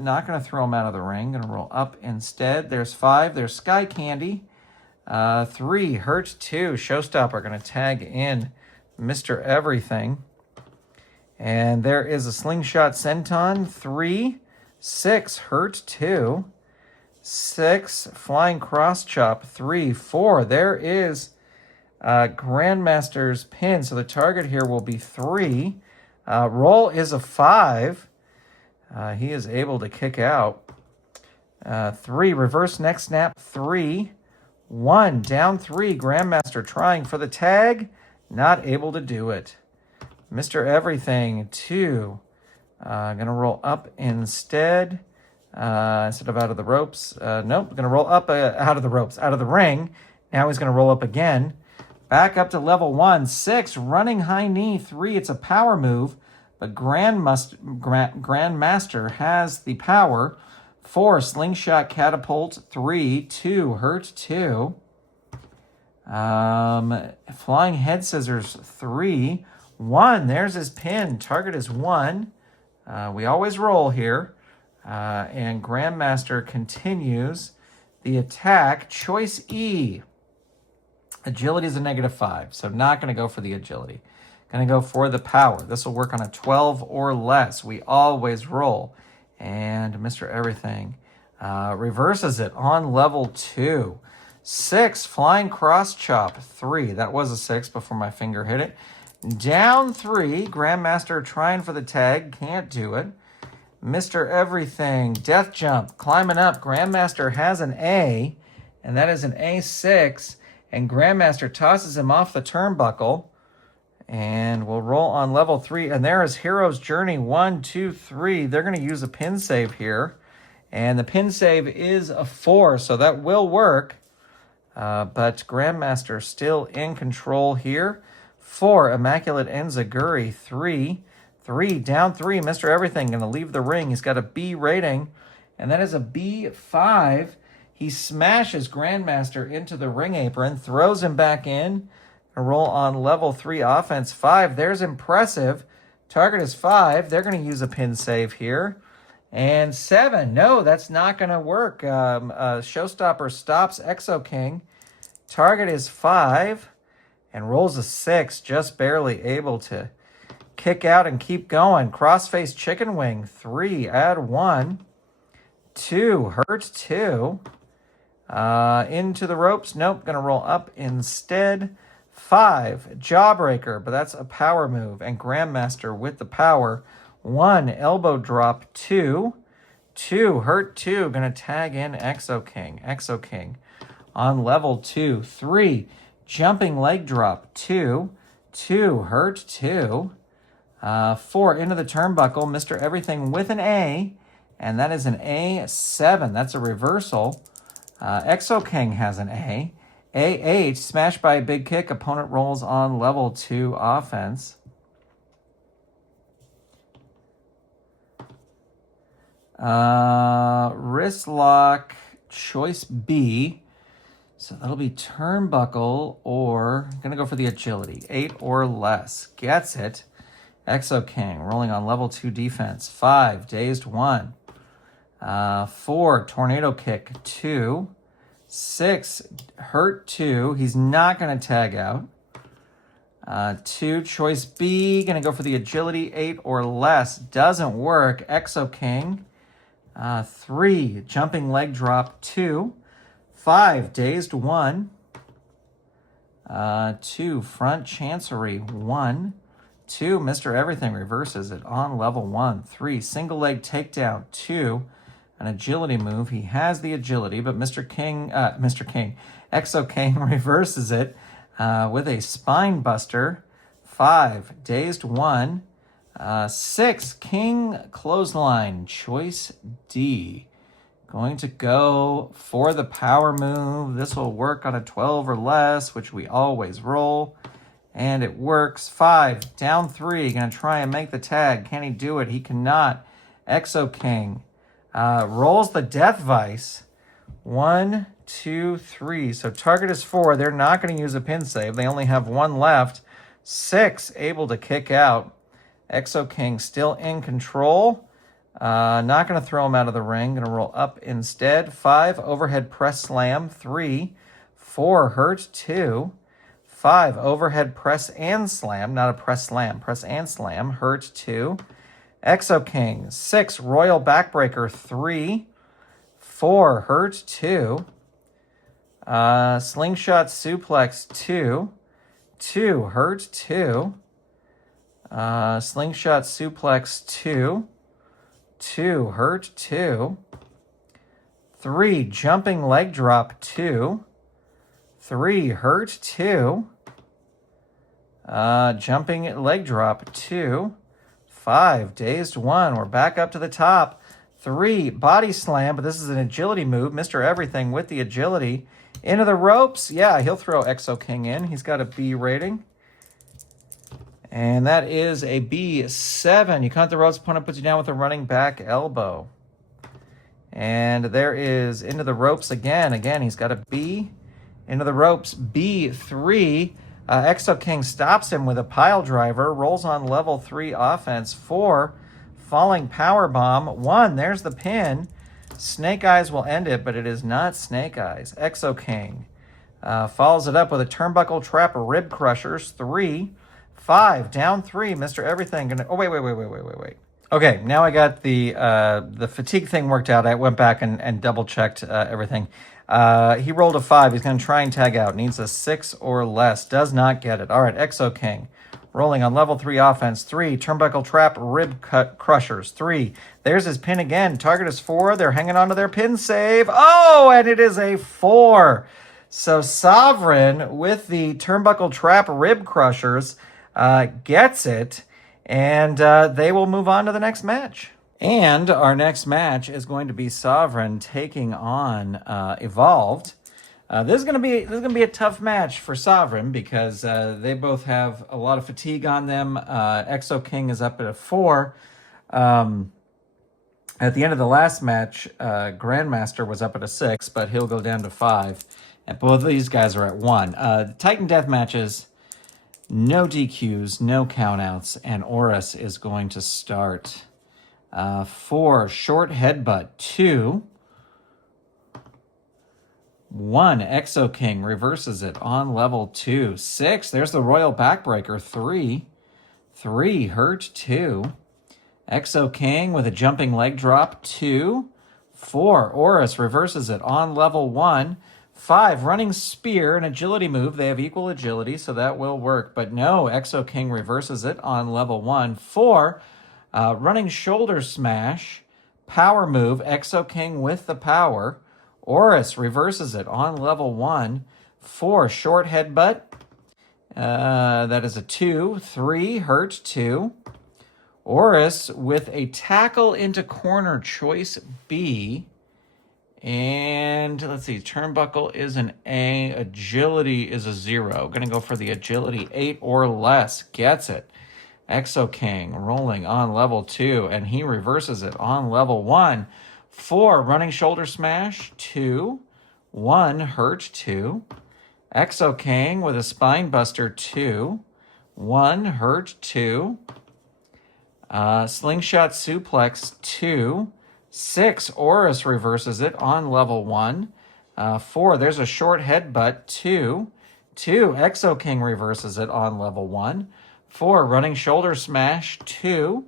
not going to throw him out of the ring. Going to roll up instead. There's 5. There's Sky Candy. 3, hurt 2. Showstopper going to tag in Mr. Everything. And there is a Slingshot Senton. 3, 6, hurt 2. 6, Flying Cross Chop. 3, 4. There is Grandmaster's pin. So the target here will be 3. Roll is a 5. He is able to kick out. 3, reverse neck snap. 3, 1, down 3. Grandmaster trying for the tag. Not able to do it. Mr. Everything, 2. Going to roll up instead. Instead of out of the ropes. Nope, going to roll up out of the ropes, out of the ring. Now he's going to roll up again. Back up to level 1. 6, running high knee. 3, it's a power move. But Grandmaster has the power. 4, slingshot catapult. 3, 2, hurt 2. Flying head scissors. 3, 1. There's his pin. Target is 1. We always roll here. And Grandmaster continues the attack. Choice E. Agility is a -5, so not going to go for the agility. Going to go for the power. This will work on a 12 or less. We always roll. And Mr. Everything reverses it on level 2. 6, flying cross chop. 3, that was a 6 before my finger hit it. Down 3, Grandmaster trying for the tag. Can't do it. Mr. Everything, death jump, climbing up. Grandmaster has an A, and that is an A6. And Grandmaster tosses him off the turnbuckle. And we'll roll on level 3. And there is Hero's Journey. 1, 2, 3. They're going to use a pin save here. And the pin save is a 4, so that will work. But Grandmaster still in control here. 4, Immaculate Enziguri. 3, down 3. Mr. Everything going to leave the ring. He's got a B rating. And that is a B5. He smashes Grandmaster into the ring apron, throws him back in. A roll on level 3 offense. 5, there's impressive. Target is 5. They're going to use a pin save here. And 7, no, that's not going to work. Showstopper stops Exo King. Target is 5 and rolls a 6, just barely able to kick out and keep going. Crossface Chicken Wing. 3, add 1. 2, hurt 2. Into the ropes. Nope, going to roll up instead. 5, Jawbreaker, but that's a power move. And Grandmaster with the power. 1, elbow drop. 2, hurt 2. Going to tag in Exo King on level 2. 3, jumping leg drop. 2, hurt 2. 4, into the turnbuckle. Mr. Everything with an A, and that is an A7. That's a reversal. Exo King has an A. A8, smashed by a big kick. Opponent rolls on level 2 offense. Wrist lock, choice B. So that'll be turnbuckle, or going to go for the agility. 8 or less. Gets it. Exo King rolling on level 2 defense. 5, dazed 1. 4, tornado kick. 2. 6, hurt 2. He's not going to tag out. 2, choice B. Going to go for the agility. 8 or less. Doesn't work. Exo King. 3, jumping leg drop. 2. 5, dazed 1. 2, front chancery. 1. 2, Mr. Everything reverses it on level 1. 3, single leg takedown. 2, an agility move. He has the agility, but Exo King reverses it with a spine buster. 5, dazed 1. 6, King clothesline, choice D. Going to go for the power move. This will work on a 12 or less, which we always roll. And it works. 5, down 3. Going to try and make the tag. Can he do it? He cannot. Exo King rolls the Death Vice. 1, 2, 3. So target is 4. They're not going to use a pin save. They only have 1 left. 6 able to kick out. Exo King still in control. Not going to throw him out of the ring. Going to roll up instead. 5, overhead press slam. 3, 4, hurt. 2, 5, overhead press and slam. Not a press slam. Press and slam. Hurt. 2. Exo King. 6, royal backbreaker. 3, 4, hurt. 2. Slingshot suplex. 2, 2, hurt. 2. Slingshot suplex. 2, 2, hurt. 2. 3, jumping leg drop. 2, 3, hurt. 2. Jumping leg drop. 2, 5, dazed. 1. We're back up to the top. 3, body slam, but this is an agility move. Mr. Everything with the agility. Into the ropes. Yeah, he'll throw Exo King in. He's got a B rating. And that is a B7. You count the ropes, opponent puts you down with a running back elbow. And there is into the ropes again. Again, he's got a B. Into the ropes, B3. Exo King stops him with a pile driver. Rolls on level 3 offense. 4, falling power bomb. 1, there's the pin. Snake Eyes will end it, but it is not Snake Eyes. Exo King follows it up with a turnbuckle trap rib crushers. 3, 5, down 3. Mr. Everything gonna. Oh wait. Okay, now I got the fatigue thing worked out. I went back and double checked everything. He rolled a 5. He's gonna try and tag out. Needs a 6 or less. Does not get it. All right, Exo King. Rolling on level 3 offense. 3, turnbuckle trap rib crushers. 3, there's his pin again. Target is 4. They're hanging on to their pin save. Oh, and it is a 4. So Sovereign with the turnbuckle trap rib crushers gets it, and they will move on to the next match. And our next match is going to be Sovereign taking on Evolved. This is gonna be a tough match for Sovereign because they both have a lot of fatigue on them. Exo King is up at a 4. At the end of the last match, Grandmaster was up at a 6, but he'll go down to 5. And both of these guys are at 1. Titan Death matches, no DQs, no countouts, and Oris is going to start. 4, short headbutt. 2, 1, Exo King reverses it on level 2. 6, there's the royal backbreaker. 3, 3, hurt. 2, Exo King with a jumping leg drop. 2, 4, Oris reverses it on level 1. 5, running spear, an agility move. They have equal agility, so that will work. But no, Exo King reverses it on level 1. 4, running shoulder smash, power move. Exo King with the power. Oris reverses it on level 1. 4, short headbutt. That is a 2. 3, hurt. 2. Oris with a tackle into corner, choice B. And let's see, turnbuckle is an A, agility is a 0. Gonna go for the agility, 8 or less, gets it. Exo King rolling on level 2, and he reverses it on level 1. 4, running shoulder smash. 2, 1, hurt. 2. Exo King with a spine buster. 2, 1, hurt. 2. Slingshot suplex. 2, 6, Oris reverses it on level 1. 4, there's a short headbutt. 2, Exo King reverses it on level 1. 4, running shoulder smash. 2,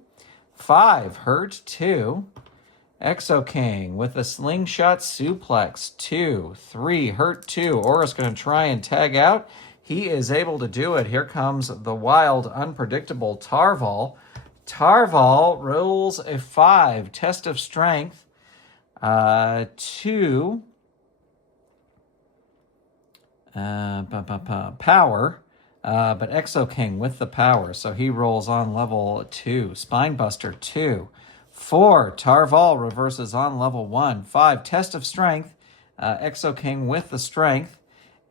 5, hurt. 2. Exo King with a slingshot suplex. 2, 3, hurt. 2. Oris going to try and tag out. He is able to do it. Here comes the wild, unpredictable Tarval. Tarval rolls a 5, test of strength. 2, power. But Exo King with the power, so he rolls on level 2. Spinebuster. 2, 4, Tarval reverses on level 1. 5, Test of Strength. Exo King with the strength.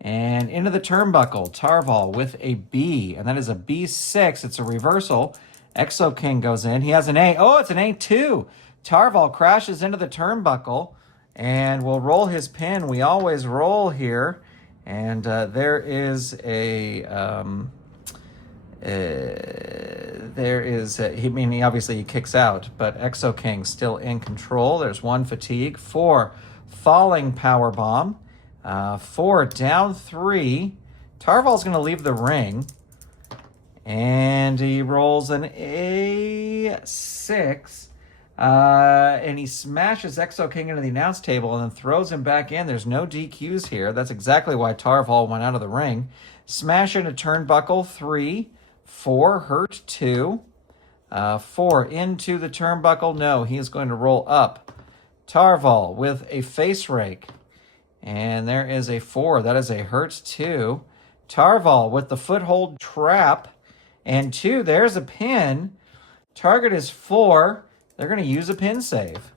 And into the turnbuckle, Tarval with a B. And that is a B6. It's a reversal. Exo King goes in. He has an A. Oh, it's an A2. Tarval crashes into the turnbuckle. And we'll roll his pin. We always roll here. And there is a... obviously he kicks out, but Exo King still in control. There's 1 fatigue. 4, falling power bomb. 4, down 3. Tarval's going to leave the ring. And he rolls an A6. And he smashes Exo King into the announce table and then throws him back in. There's no DQs here. That's exactly why Tarval went out of the ring. Smash into turnbuckle 3. 4, hurt 2. 4 into the turnbuckle. No, he is going to roll up. Tarval with a face rake. And there is a 4. That is a hurt 2. Tarval with the foothold trap. And 2, there's a pin. Target is 4. They're going to use a pin save.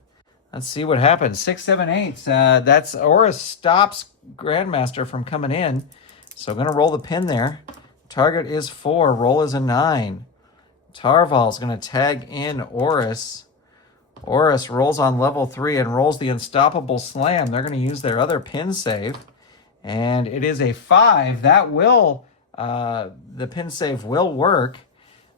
Let's see what happens. 6, 7, 8. That's Aura stops Grandmaster from coming in. So I'm going to roll the pin there. Target is 4. Roll is a 9. Tarval's going to tag in Oris. Oris rolls on level 3 and rolls the Unstoppable Slam. They're going to use their other pin save. And it is a 5. That will, the pin save will work.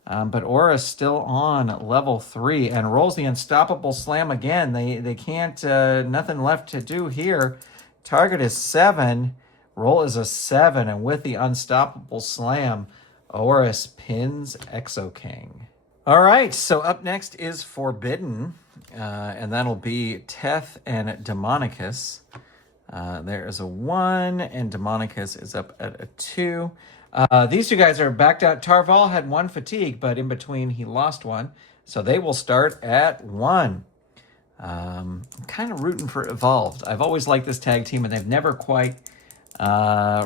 But Oris still on level 3 and rolls the Unstoppable Slam again. They can't, nothing left to do here. Target is 7. Roll is a 7, and with the Unstoppable Slam, Oris pins Exo King. All right, so up next is Forbidden, and that'll be Teth and Demonicus. There is a 1, and Demonicus is up at a 2. These two guys are backed out. Tarval had 1 fatigue, but in between he lost 1, so they will start at 1. I'm kind of rooting for Evolved. I've always liked this tag team, and they've never quite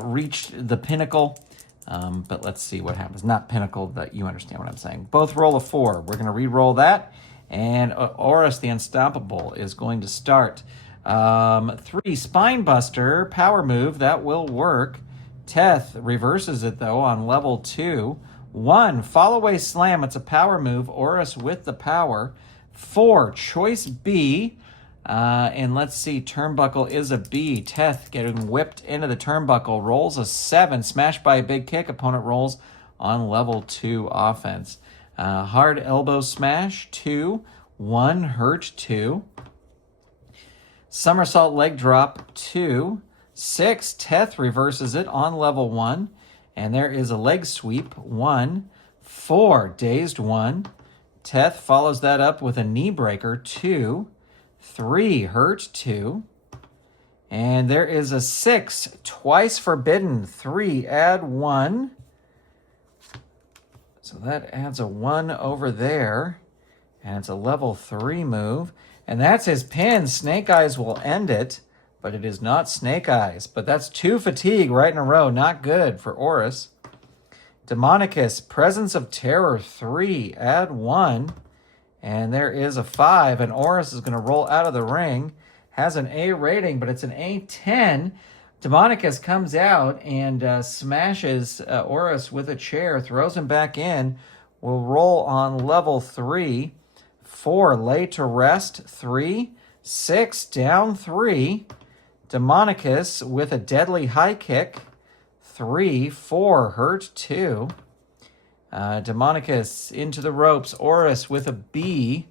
reached the pinnacle, but let's see what happens. Not pinnacle, but you understand what I'm saying. Both roll a 4. We're going to re-roll that, and Oris the Unstoppable is going to start. 3, Spinebuster, power move, that will work. Teth reverses it, though, on level 2. 1, Fallaway Slam, it's a power move. Oris with the power. 4, Choice B. And let's see, turnbuckle is a B. Teth getting whipped into the turnbuckle. Rolls a 7. Smashed by a big kick. Opponent rolls on level 2 offense. Hard elbow smash, 2. 1, hurt 2. Somersault leg drop, 2. 6, Teth reverses it on level 1. And there is a leg sweep, 1. 4, dazed 1. Teth follows that up with a knee breaker, 2. 3, hurt 2. And there is a 6, twice forbidden, 3, add 1. So that adds a 1 over there. And it's a level 3 move. And that's his pin. Snake Eyes will end it, but it is not Snake Eyes. But that's 2 fatigue right in a row. Not good for Oris. Demonicus, Presence of Terror, 3, add 1. And there is a 5, and Oris is going to roll out of the ring. Has an A rating, but it's an A10. Demonicus comes out and smashes Oris with a chair, throws him back in. Will roll on level 3. 4, lay to rest, 3. 6, down 3. Demonicus with a deadly high kick, 3. 4, hurt 2. Demonicus into the ropes. Oris with a B.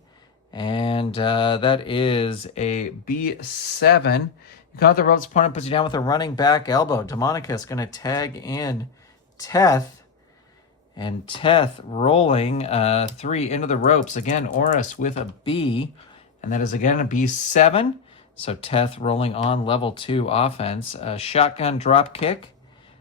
And that is a B7. You come out the ropes, opponent puts you down with a running back elbow. Demonicus going to tag in Teth. And Teth rolling 3 into the ropes. Again, Oris with a B. And that is again a B7. So Teth rolling on level 2 offense. Shotgun drop kick.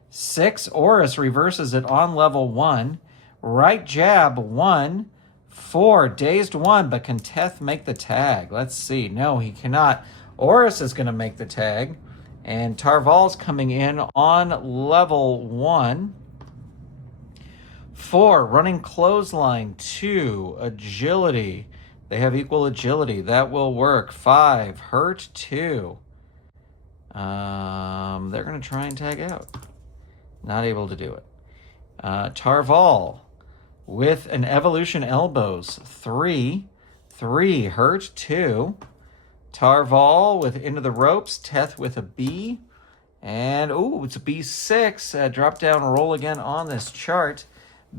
6, Oris reverses it on level 1. Right jab, 1. 4, dazed 1, but can Teth make the tag? Let's see. No, he cannot. Oris is going to make the tag. And Tarval's coming in on level 1. 4, running clothesline. 2, agility. They have equal agility. That will work. 5, hurt 2. They're going to try and tag out. Not able to do it. Tarval with an evolution elbows. 3, 3, hurt 2. Tarval with into the ropes. Teth with a B. And, ooh, it's a B6. Drop down, roll again on this chart.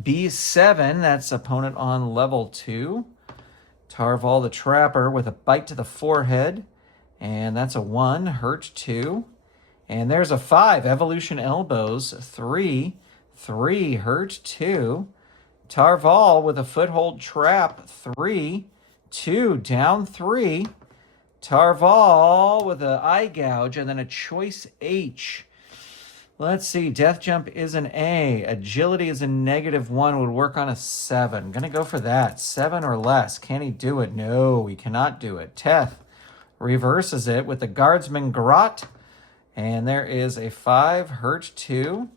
B7, that's opponent on level 2. Tarval the Trapper with a bite to the forehead. And that's a 1, hurt 2. And there's a 5, evolution elbows. 3, 3, hurt 2. Tarval with a foothold trap. 3, 2, down 3. Tarval with an eye gouge and then a choice H. Let's see. Death jump is an A. Agility is a -1. Would work on a 7. Gonna go for that. 7 or less. Can he do it? No, he cannot do it. Teth reverses it with the guardsman Grot. And there is a 5. Hurt 2.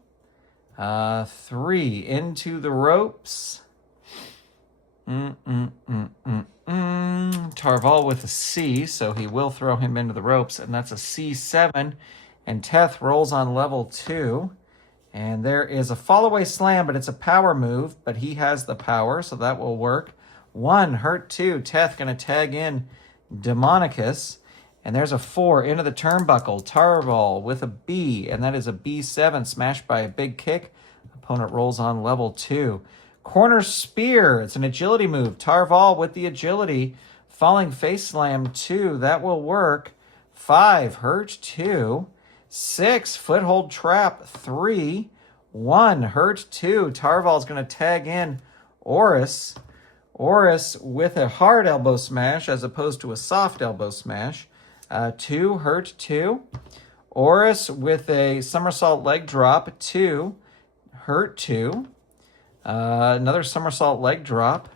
3 into the ropes. Tarval with a C, so he will throw him into the ropes, and that's a C7. And Teth rolls on level 2. And there is a fall-away slam, but it's a power move, but he has the power, so that will work. 1, hurt 2. Teth going to tag in Demonicus. And there's a 4 into the turnbuckle. Tarval with a B, and that is a B7, smashed by a big kick. Opponent rolls on level 2. Corner spear. It's an agility move. Tarval with the agility. Falling face slam 2. That will work. 5, hurt 2. 6, foothold trap 3. 1, hurt 2. Tarval's going to tag in Oris. Oris with a hard elbow smash as opposed to a soft elbow smash. 2, hurt 2. Oris with a somersault leg drop. 2, hurt 2. Another somersault leg drop.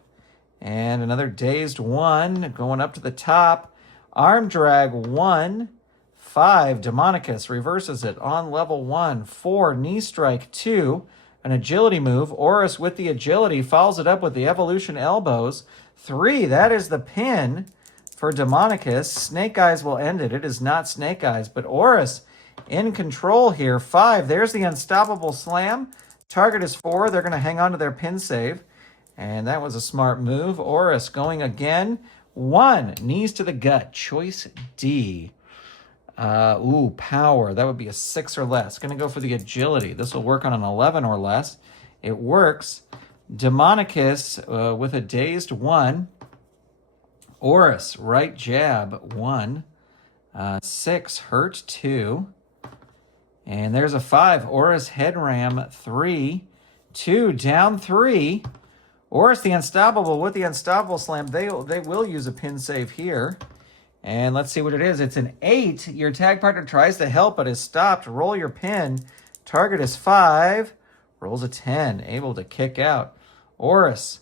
And another dazed 1 going up to the top. Arm drag 1. 5, Demonicus reverses it on level 1. 4, knee strike 2. An agility move. Oris with the agility follows it up with the evolution elbows. 3, that is the pin for Demonicus. Snake Eyes will end it. It is not Snake Eyes, but Oris in control here. 5, there's the unstoppable slam. Target is 4. They're going to hang on to their pin save. And that was a smart move. Oris going again. 1, knees to the gut. Choice D. Power. That would be a 6 or less. Going to go for the agility. This will work on an 11 or less. It works. Demonicus with a dazed 1. Oris, right jab, 1. 6, hurt 2. And there's a 5. Oris head ram 3. 2, down 3. Oris the Unstoppable with the Unstoppable Slam. They will use a pin save here. And let's see what it is. It's an 8. Your tag partner tries to help but is stopped. Roll your pin. Target is 5. Rolls a 10. Able to kick out. Oris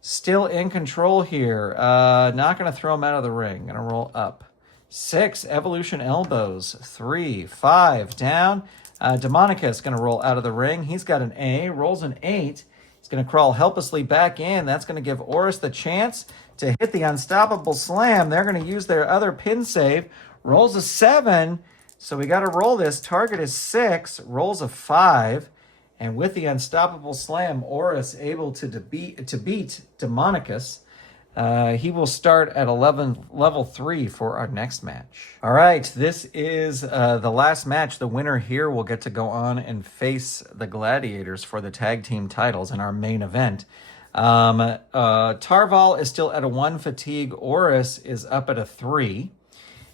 still in control here. Not going to throw him out of the ring. Going to roll up. 6, evolution elbows. 3, 5, down. Demonicus going to roll out of the ring. He's got an A. Rolls an 8. He's going to crawl helplessly back in. That's going to give Oris the chance to hit the unstoppable slam. They're going to use their other pin save. Rolls a 7. So we got to roll this. Target is 6. Rolls a 5. And with the unstoppable slam, Oris able to beat Demonicus. He will start at level 3 for our next match. All right, this is the last match. The winner here will get to go on and face the Gladiators for the tag team titles in our main event. Tarval is still at a 1 fatigue. Oris is up at a 3.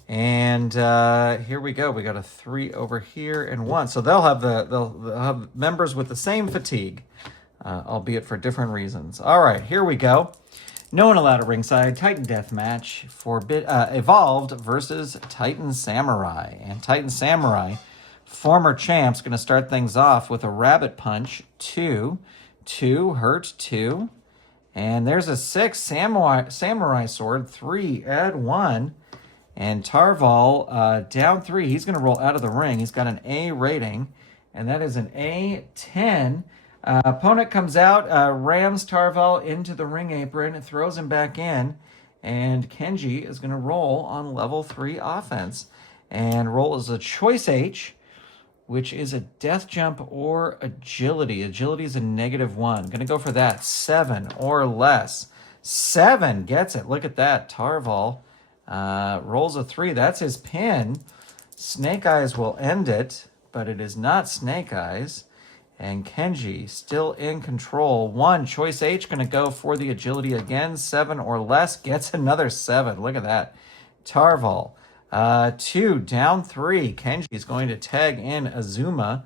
And here we go. We got a 3 over here and 1. So they'll have members with the same fatigue, albeit for different reasons. All right, here we go. No one allowed at ringside. Titan Death Match for Evolved versus Titan Samurai. And Titan Samurai, former champs, going to start things off with a Rabbit Punch. 2, hurt 2. And there's a 6, Samurai Sword. 3, add 1. And Tarval down 3. He's going to roll out of the ring. He's got an A rating. And that is an A10. Opponent comes out, rams Tarval into the ring apron, throws him back in, And Kenji is going to roll on level 3 offense. And roll is a choice H, which is a death jump or agility. Agility is a -1. Going to go for that. 7 or less. 7 gets it. Look at that. Tarval rolls a 3. That's his pin. Snake Eyes will end it, but it is not Snake Eyes. And Kenji still in control. 1, choice H, going to go for the agility again. 7 or less, gets another 7. Look at that. Tarval. 2, down 3. Kenji is going to tag in Azuma,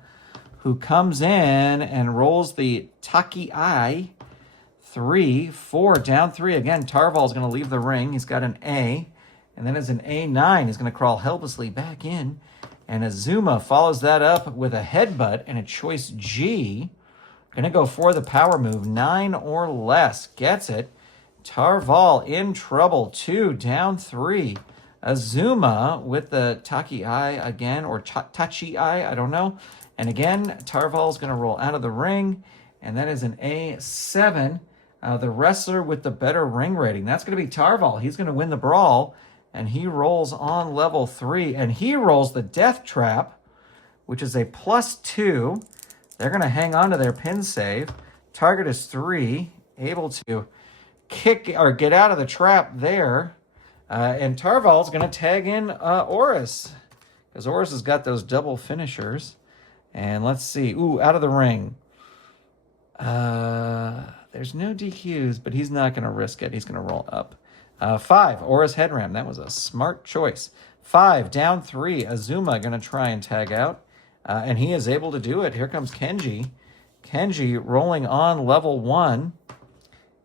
who comes in and rolls the Taki Eye. 3, 4, down 3. Again, Tarval is going to leave the ring. He's got an A. And then as an A9, he's going to crawl helplessly back in. And Azuma follows that up with a headbutt and a choice G. Going to go for the power move. 9 or less. Gets it. Tarval in trouble. 2, down 3. Azuma with the Taki Eye again, or Tachi Eye, I don't know. And again, Tarval's going to roll out of the ring. And that is an A7. The wrestler with the better ring rating. That's going to be Tarval. He's going to win the brawl. And he rolls on level 3. And he rolls the Death Trap, which is a +2. They're going to hang on to their pin save. Target is 3. Able to kick or get out of the trap there. And Tarval's going to tag in Oris. Because Oris has got those double finishers. And let's see. Ooh, out of the ring. There's no DQs, but he's not going to risk it. He's going to roll up. 5, Aura's Headram. That was a smart choice. 5, down 3. Azuma going to try and tag out. And he is able to do it. Here comes Kenji. Kenji rolling on level 1.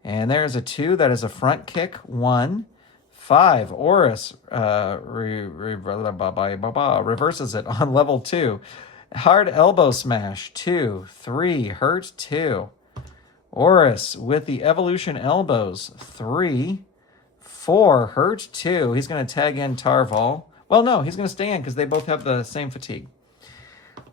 And there's a 2. That is a front kick. 1. 5, Oris reverses it on level 2. Hard elbow smash. 2. 3, hurt 2. Oris with the evolution elbows. 3. 4, hurt 2. He's going to tag in Tarval. Well, no, he's going to stay in because they both have the same fatigue.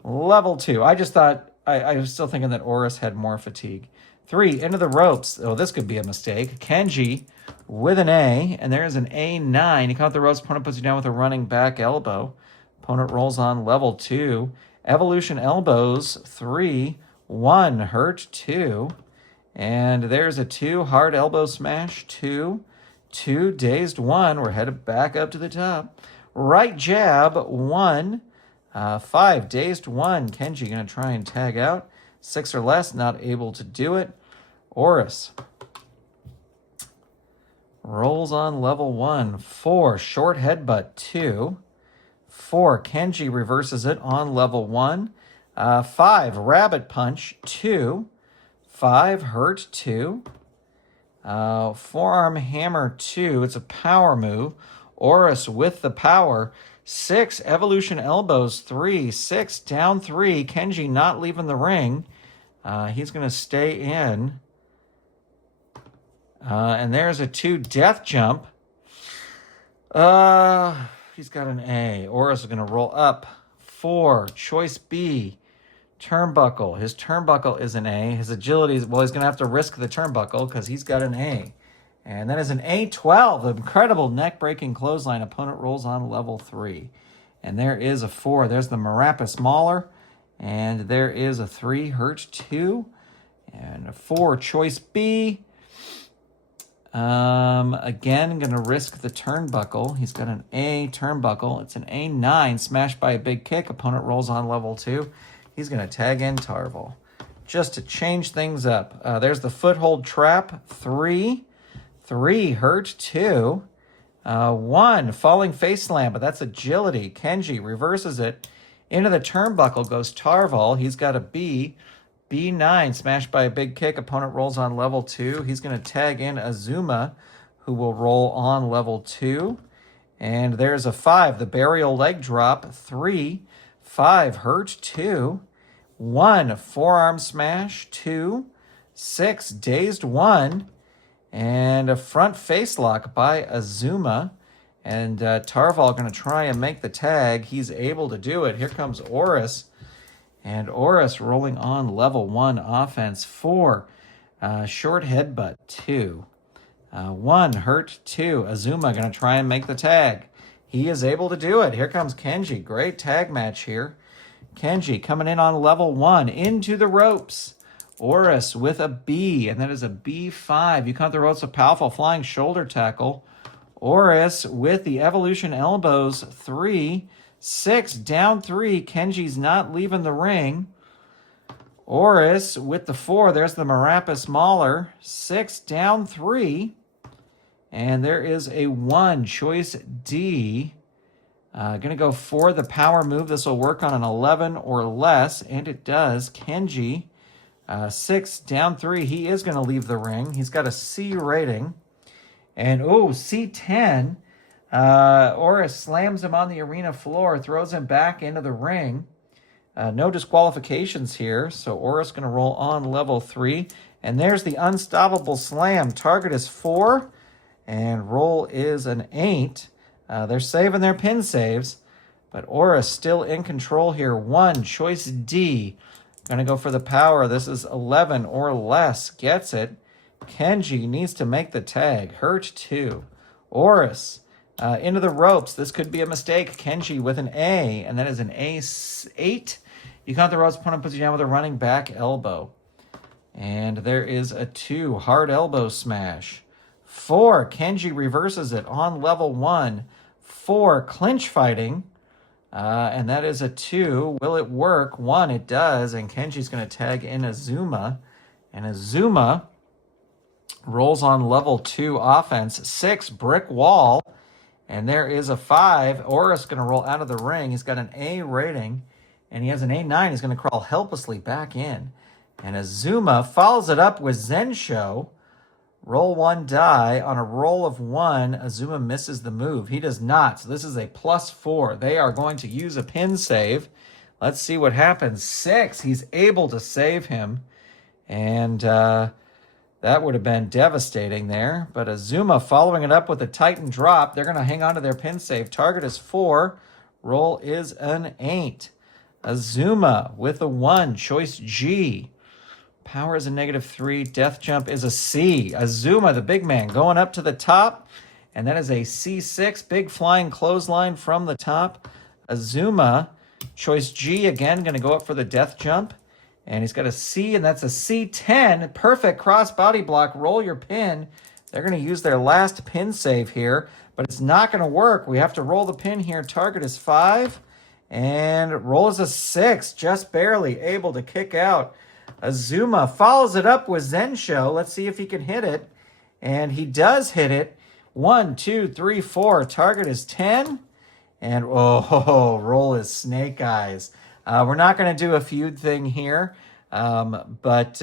Level 2. I just thought, I was still thinking that Oris had more fatigue. 3, into the ropes. Oh, this could be a mistake. Kenji with an A, and there's an A9. He caught the ropes. Opponent puts you down with a running back elbow. Opponent rolls on level 2. Evolution elbows. 3, 1, hurt 2. And there's a 2, hard elbow smash. 2. 2, dazed 1. We're headed back up to the top. Right jab 1. 5, dazed 1. Kenji going to try and tag out. 6 or less, not able to do it. Oris rolls on level 1. 4, short headbutt 2. 4, Kenji reverses it on level 1. 5, rabbit punch 2. 5, hurt 2. Forearm hammer 2. It's a power move. Oris with the power. 6, evolution elbows 3. 6, down 3. Kenji not leaving the ring. He's going to stay in. And there's a 2, death jump. He's got an A. Oris is going to roll up. 4, choice B. Turnbuckle. His turnbuckle is an A. His agility is, well, he's going to have to risk the turnbuckle because he's got an A. And that is an A12. Incredible neck-breaking clothesline. Opponent rolls on level 3. And there is a 4. There's the Marapis Mauler. And there is a 3, hurt 2. And a 4, choice B. Again, going to risk the turnbuckle. He's got an A turnbuckle. It's an A9, smashed by a big kick. Opponent rolls on level 2. He's going to tag in Tarval just to change things up. There's the foothold trap. 3. 3, hurt 2. 1, falling face slam, but that's agility. Kenji reverses it. Into the turnbuckle goes Tarval. He's got a B. B9, smashed by a big kick. Opponent rolls on level 2. He's going to tag in Azuma, who will roll on level 2. And there's a 5, the burial leg drop. 3, 5, hurt 2. 1, forearm smash. 2, 6, dazed 1. And a front face lock by Azuma. And Tarval going to try and make the tag. He's able to do it. Here comes Oris. And Oris rolling on level 1 offense. 4, short headbutt 2. 1, hurt 2. Azuma going to try and make the tag. He is able to do it. Here comes Kenji. Great tag match here. Kenji coming in on level 1 into the ropes. Oris with a B, and that is a B5. You count the ropes with powerful flying shoulder tackle. Oris with the evolution elbows 3. 6 down 3. Kenji's not leaving the ring. Oris with the 4. There's the Marapis Mauler. 6 down 3. And there is a 1. Choice D. Going to go for the power move. This will work on an 11 or less. And it does. Kenji, 6 down 3. He is going to leave the ring. He's got a C rating. And, C10. Oris slams him on the arena floor. Throws him back into the ring. No disqualifications here. So Oris going to roll on level 3. And there's the unstoppable slam. Target is 4. And roll is an 8. They're saving their pin saves. But Oris still in control here. 1, choice D. Going to go for the power. This is 11 or less. Gets it. Kenji needs to make the tag. Hurt 2. Oris into the ropes. This could be a mistake. Kenji with an A. And that is an A8. You count the ropes. Opponent puts you down with a running back elbow. And there is a 2. Hard elbow smash. 4, Kenji reverses it on level 1. 4, clinch fighting. And that is a 2. Will it work? 1, it does. And Kenji's going to tag in Azuma. And Azuma rolls on level 2 offense. 6, brick wall. And there is a 5. Oris going to roll out of the ring. He's got an A rating. And he has an A9. He's going to crawl helplessly back in. And Azuma follows it up with Zensho. Roll 1 die. On a roll of 1, Azuma misses the move. He does not. So this is a +4. They are going to use a pin save. Let's see what happens. 6. He's able to save him. And that would have been devastating there. But Azuma following it up with a Titan drop. They're going to hang on to their pin save. Target is 4. Roll is an 8. Azuma with a 1. Choice G. Power is a -3. Death jump is a C. Azuma, the big man, going up to the top. And that is a C6. Big flying clothesline from the top. Azuma, choice G again, going to go up for the death jump. And he's got a C, and that's a C10. Perfect cross body block. Roll your pin. They're going to use their last pin save here. But it's not going to work. We have to roll the pin here. Target is 5. And roll is a 6. Just barely able to kick out. Azuma follows it up with Zensho. Let's see if he can hit it. And he does hit it. 1, 2, 3, 4. Target is 10. And roll is snake eyes. We're not going to do a feud thing here. But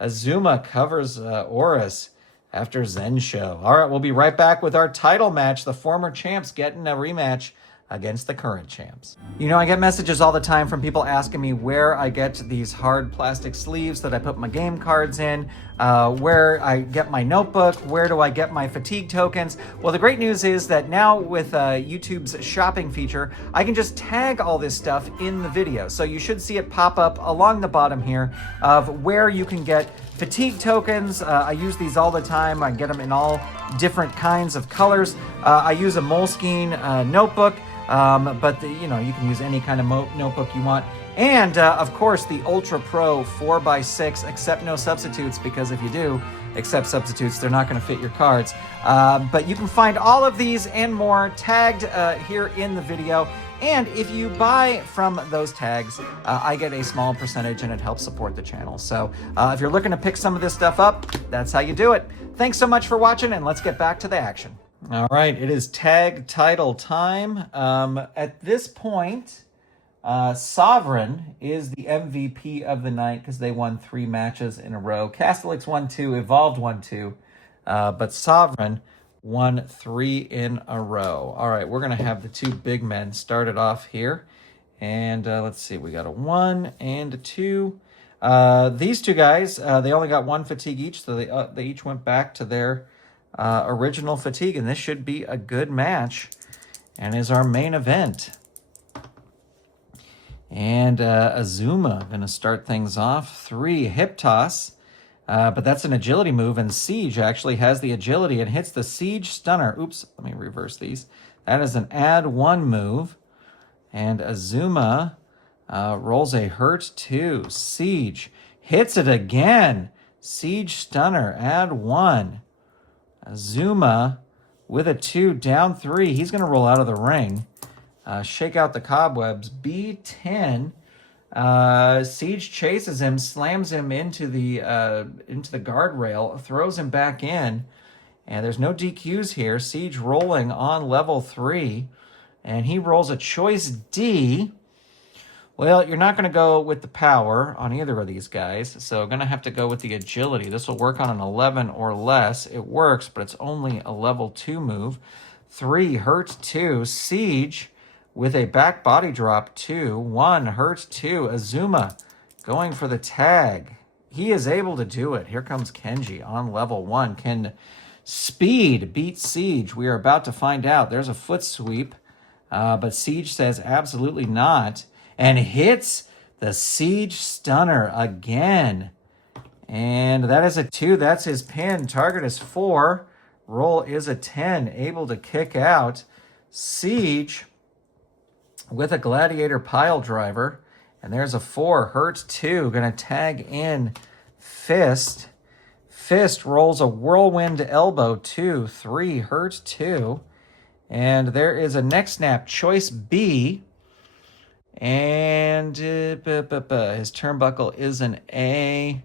Azuma covers Oris after Zensho. All right, we'll be right back with our title match. The former champs getting a rematch against the current champs. You know, I get messages all the time from people asking me where I get these hard plastic sleeves that I put my game cards in, where I get my notebook, where do I get my fatigue tokens. Well, the great news is that now with YouTube's shopping feature, I can just tag all this stuff in the video. So you should see it pop up along the bottom here of where you can get fatigue tokens. I use these all the time. I get them in all different kinds of colors. I use a Moleskine notebook. But you can use any kind of notebook you want. And of course, the Ultra Pro 4x6, accept no substitutes, because if you do accept substitutes, they're not going to fit your cards. But you can find all of these and more tagged here in the video. And if you buy from those tags, I get a small percentage and it helps support the channel. So if you're looking to pick some of this stuff up, that's how you do it. Thanks so much for watching, and let's get back to the action. All right, it is tag title time. At this point, Sovereign is the MVP of the night because they won 3 matches in a row. Castellix won 2, Evolved won 2, but Sovereign won 3 in a row. All right, we're going to have the 2 big men started off here. And let's see, we got a 1 and a 2. These 2 guys, they only got 1 fatigue each, so they each went back to their original fatigue, and this should be a good match and is our main event. And Azuma going to start things off. 3 hip toss. But that's an agility move, and Siege actually has the agility and hits the Siege Stunner. Oops, let me reverse these. That is an add 1 move. And Azuma rolls a hurt 2. Siege hits it again. Siege Stunner, add 1. Azuma with a 2, down 3. He's going to roll out of the ring. Shake out the cobwebs. B10. Siege chases him, slams him into the guardrail, throws him back in, and there's no DQs here. Siege rolling on level 3, and he rolls a choice D. Well, you're not going to go with the power on either of these guys, so going to have to go with the agility. This will work on an 11 or less. It works, but it's only a level 2 move. 3, hurt 2. Siege with a back body drop 2. 1, hurt 2. Azuma going for the tag. He is able to do it. Here comes Kenji on level 1. Can Speed beat Siege? We are about to find out. There's a foot sweep, but Siege says absolutely not, and hits the Siege Stunner again. And that is a 2. That's his pin. Target is 4. Roll is a 10. Able to kick out. Siege with a Gladiator Pile Driver. And there's a 4. Hurt 2. Going to tag in Fist. Fist rolls a Whirlwind Elbow 2. 3. Hurt 2. And there is a Neck Snap Choice B. And his turnbuckle is an A,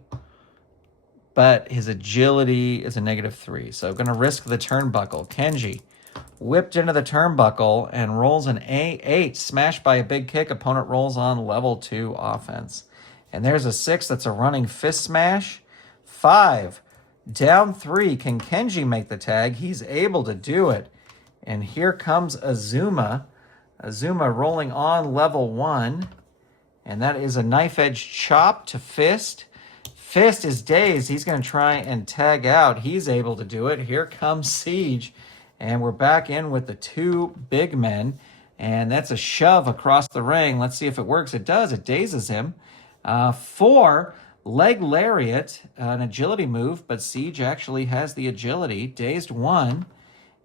but his agility is a -3. So going to risk the turnbuckle. Kenji whipped into the turnbuckle and rolls an A8. Smashed by a big kick. Opponent rolls on level 2 offense. And there's a 6. That's a running fist smash. 5, down 3. Can Kenji make the tag? He's able to do it. And here comes Azuma. Azuma rolling on level 1. And that is a knife edge chop to Fist. Fist is dazed. He's going to try and tag out. He's able to do it. Here comes Siege. And we're back in with the 2 big men. And that's a shove across the ring. Let's see if it works. It does. It dazes him. 4, leg lariat, an agility move. But Siege actually has the agility. Dazed 1.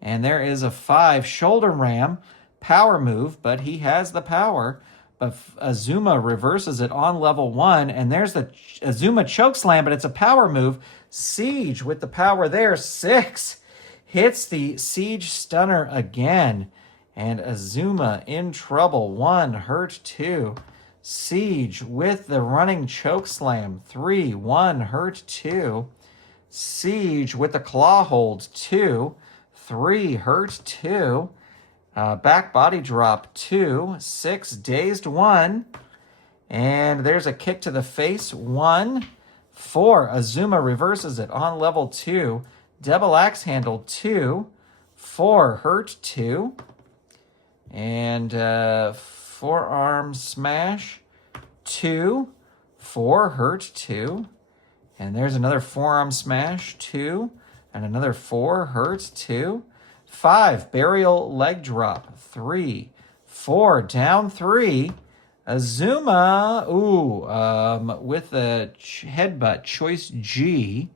And there is a 5, shoulder ram. Power move, but he has the power. But Azuma reverses it on level 1, and there's the Azuma chokeslam, but it's a power move. Siege with the power there. 6 hits the Siege Stunner again, and Azuma in trouble. 1, hurt 2. Siege with the running chokeslam. 3, 1, hurt 2. Siege with the claw hold. 2, 3, hurt 2. Back body drop 2, 6, dazed 1, and there's a kick to the face 1, 4, Azuma reverses it on level 2, double axe handle 2, 4, hurt 2, and forearm smash 2, 4, hurt 2, and there's another forearm smash 2, and another 4, hurt 2. 5, burial leg drop. 3, 4, down 3. Azuma, with the headbutt, choice G.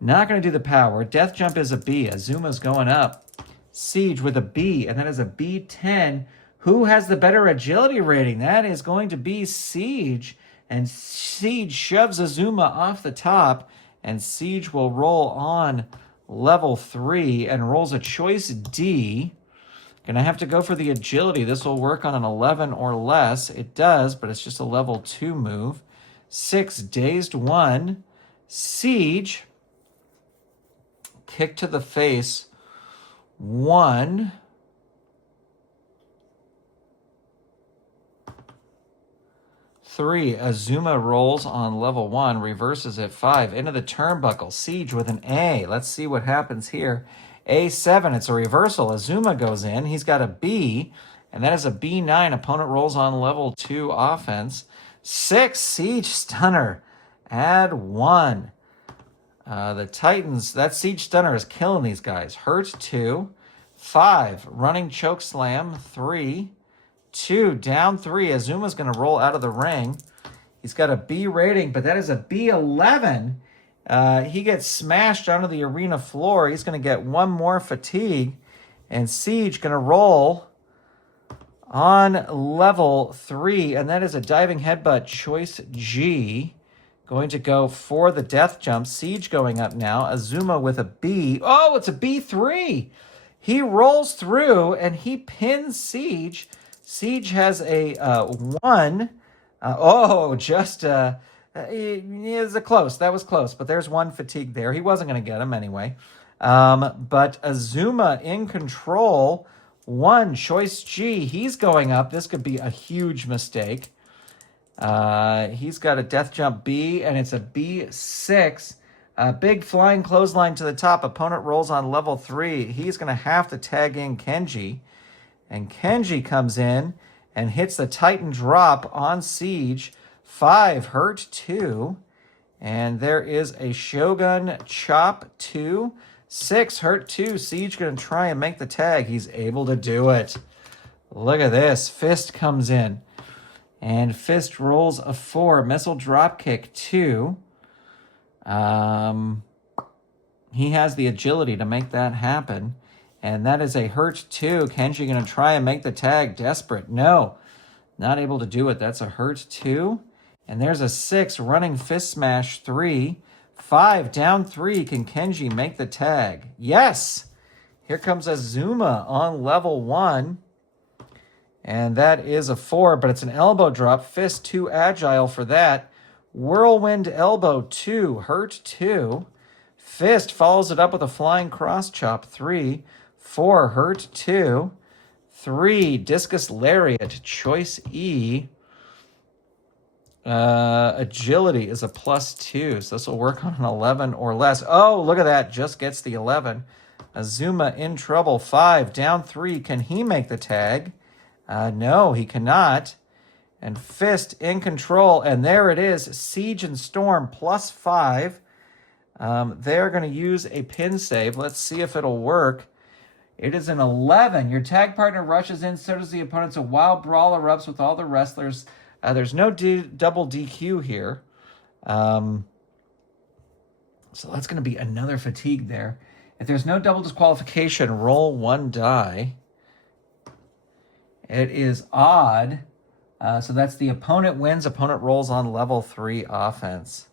Not going to do the power. Death jump is a B. Azuma's going up. Siege with a B, and that is a B10. Who has the better agility rating? That is going to be Siege. And Siege shoves Azuma off the top, and Siege will roll on level 3 and rolls a choice D. Gonna have to go for the agility. This will work on an 11 or less. It does, but it's just a level 2 move. 6, dazed 1. Siege. Kick to the face. 1. Three, Azuma rolls on level 1, reverses at 5, into the turnbuckle. Siege with an A. Let's see what happens here. A7, it's a reversal. Azuma goes in. He's got a B, and that is a B9. Opponent rolls on level 2 offense. 6, Siege Stunner. Add 1. The Titans, that Siege Stunner is killing these guys. Hurt 2. 5, running choke slam. 3. 2, down 3. Azuma's going to roll out of the ring. He's got a B rating, but that is a B11. He gets smashed onto the arena floor. He's going to get one more fatigue. And Siege going to roll on level 3. And that is a diving headbutt, choice G. Going to go for the death jump. Siege going up now. Azuma with a B. Oh, it's a B3. He rolls through and he pins Siege. Siege has a 1. Is it close? That was close, but there's one fatigue there. He wasn't going to get him anyway. But Azuma in control. 1, choice G. He's going up. This could be a huge mistake. He's got a death jump B, and it's a B6. Big flying clothesline to the top. Opponent rolls on level 3. He's going to have to tag in Kenji. And Kenji comes in and hits the Titan drop on Siege. 5, hurt 2. And there is a Shogun chop 2. 6, hurt 2. Siege going to try and make the tag. He's able to do it. Look at this. Fist comes in. And Fist rolls a 4. Missile dropkick 2. He has the agility to make that happen. And that is a hurt 2. Kenji going to try and make the tag. Desperate. No. Not able to do it. That's a hurt 2. And there's a 6. Running fist smash 3. 5. Down 3. Can Kenji make the tag? Yes. Here comes Azuma on level 1. And that is a 4, but it's an elbow drop. Fist 2 agile for that. Whirlwind elbow 2. Hurt 2. Fist follows it up with a flying cross chop 3. 4, hurt 2. 3, discus lariat, choice E. Agility is a +2, so this will work on an 11 or less. Oh, look at that, just gets the 11. Azuma in trouble. 5, down 3. Can he make the tag? No, he cannot. And Fist in control, and there it is. Siege and Storm +5. They're going to use a pin save. Let's see if it'll work. It is an 11. Your tag partner rushes in, so does the opponent. A wild brawl erupts with all the wrestlers. There's no double DQ here. So that's going to be another fatigue there. If there's no double disqualification, roll 1 die. It is odd. So that's the opponent wins. Opponent rolls on level 3 offense.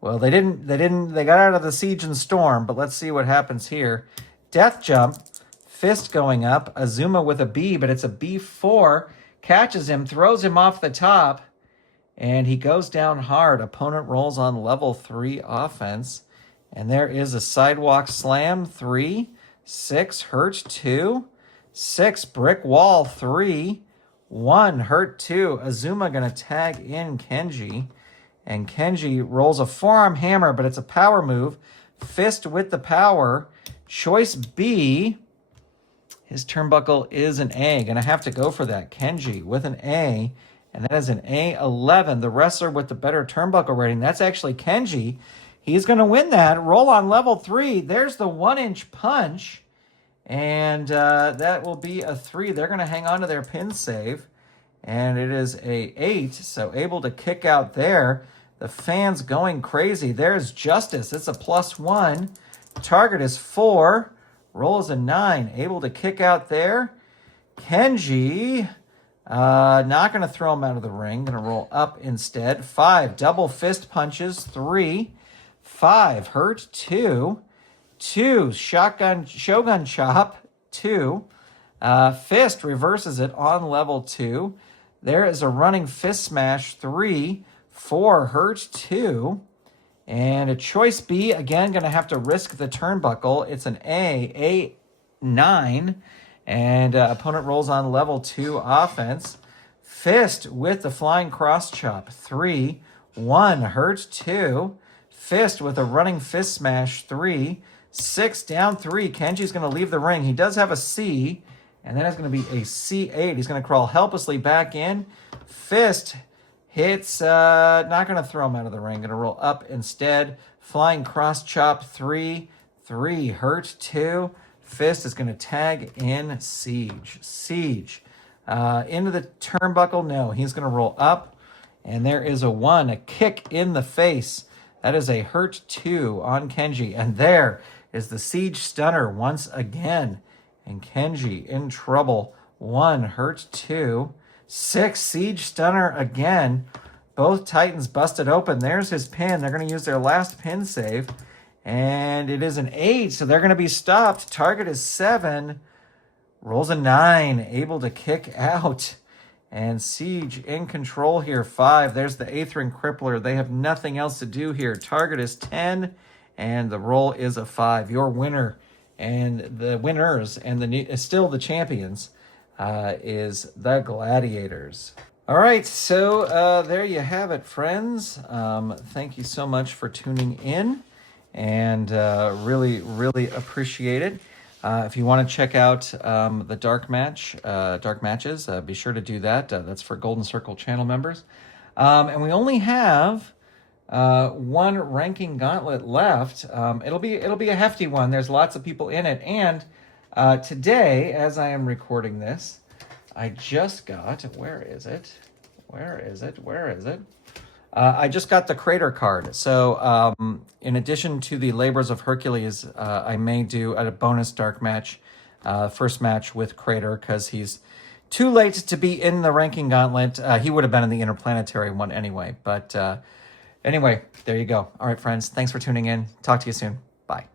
Well, they got out of the Siege and Storm, but let's see what happens here. Death jump. Fist going up. Azuma with a B, but it's a B4. Catches him, throws him off the top, and he goes down hard. Opponent rolls on level 3 offense. And there is a sidewalk slam 3. 6, hurt 2. 6, brick wall 3. 1, hurt 2. Azuma going to tag in Kenji. And Kenji rolls a forearm hammer, but it's a power move. Fist with the power. Choice B. His turnbuckle is an A. Going to have to go for that. Kenji with an A. And that is an A11. The wrestler with the better turnbuckle rating. That's actually Kenji. He's going to win that. Roll on level 3. There's the 1-inch punch. And that will be a 3. They're going to hang on to their pin save. And it is a 8. So able to kick out there. The fans going crazy. There's Justice. It's a +1. Target is 4. Roll is a 9. Able to kick out there. Kenji. Not going to throw him out of the ring. Going to roll up instead. 5. Double fist punches. 3. 5. Hurt. 2. 2. Shogun chop. 2. Fist reverses it on level 2. There is a running fist smash. 3. 4. Hurt. 2. And a choice B, again, going to have to risk the turnbuckle. It's an A, A9. And opponent rolls on level 2 offense. Fist with the flying cross chop. 3. 1, hurt 2. Fist with a running fist smash. 3. 6, down 3. Kenji's going to leave the ring. He does have a C. And then it's going to be a C8. He's going to crawl helplessly back in. Fist hits, not going to throw him out of the ring. Going to roll up instead. Flying cross chop 3. 3, hurt 2. Fist is going to tag in Siege. Siege. Into the turnbuckle. No, he's going to roll up. And there is a 1, a kick in the face. That is a hurt 2 on Kenji. And there is the Siege Stunner once again. And Kenji in trouble. 1 hurt 2. 6 Siege Stunner again. Both Titans busted open. There's his pin. They're going to use their last pin save. And it is an 8, so they're going to be stopped. Target is 7. Rolls a 9. Able to kick out. And Siege in control here. 5. There's the Aethrin Crippler. They have nothing else to do here. Target is 10. And the roll is a 5. Your winner and the winners and still the champions is the Gladiators. All right, so there you have it, friends. Thank you so much for tuning in, and really, really appreciate it. If you want to check out the dark matches, be sure to do that. That's for Golden Circle channel members. And we only have 1 ranking gauntlet left. It'll be a hefty one. There's lots of people in it, and today, as I am recording this, I just got, where is it? I just got the Crater card. So in addition to the Labors of Hercules, I may do a bonus dark match, first match with Crater, because he's too late to be in the ranking gauntlet. He would have been in the interplanetary one anyway. But anyway, there you go. All right, friends, thanks for tuning in. Talk to you soon. Bye.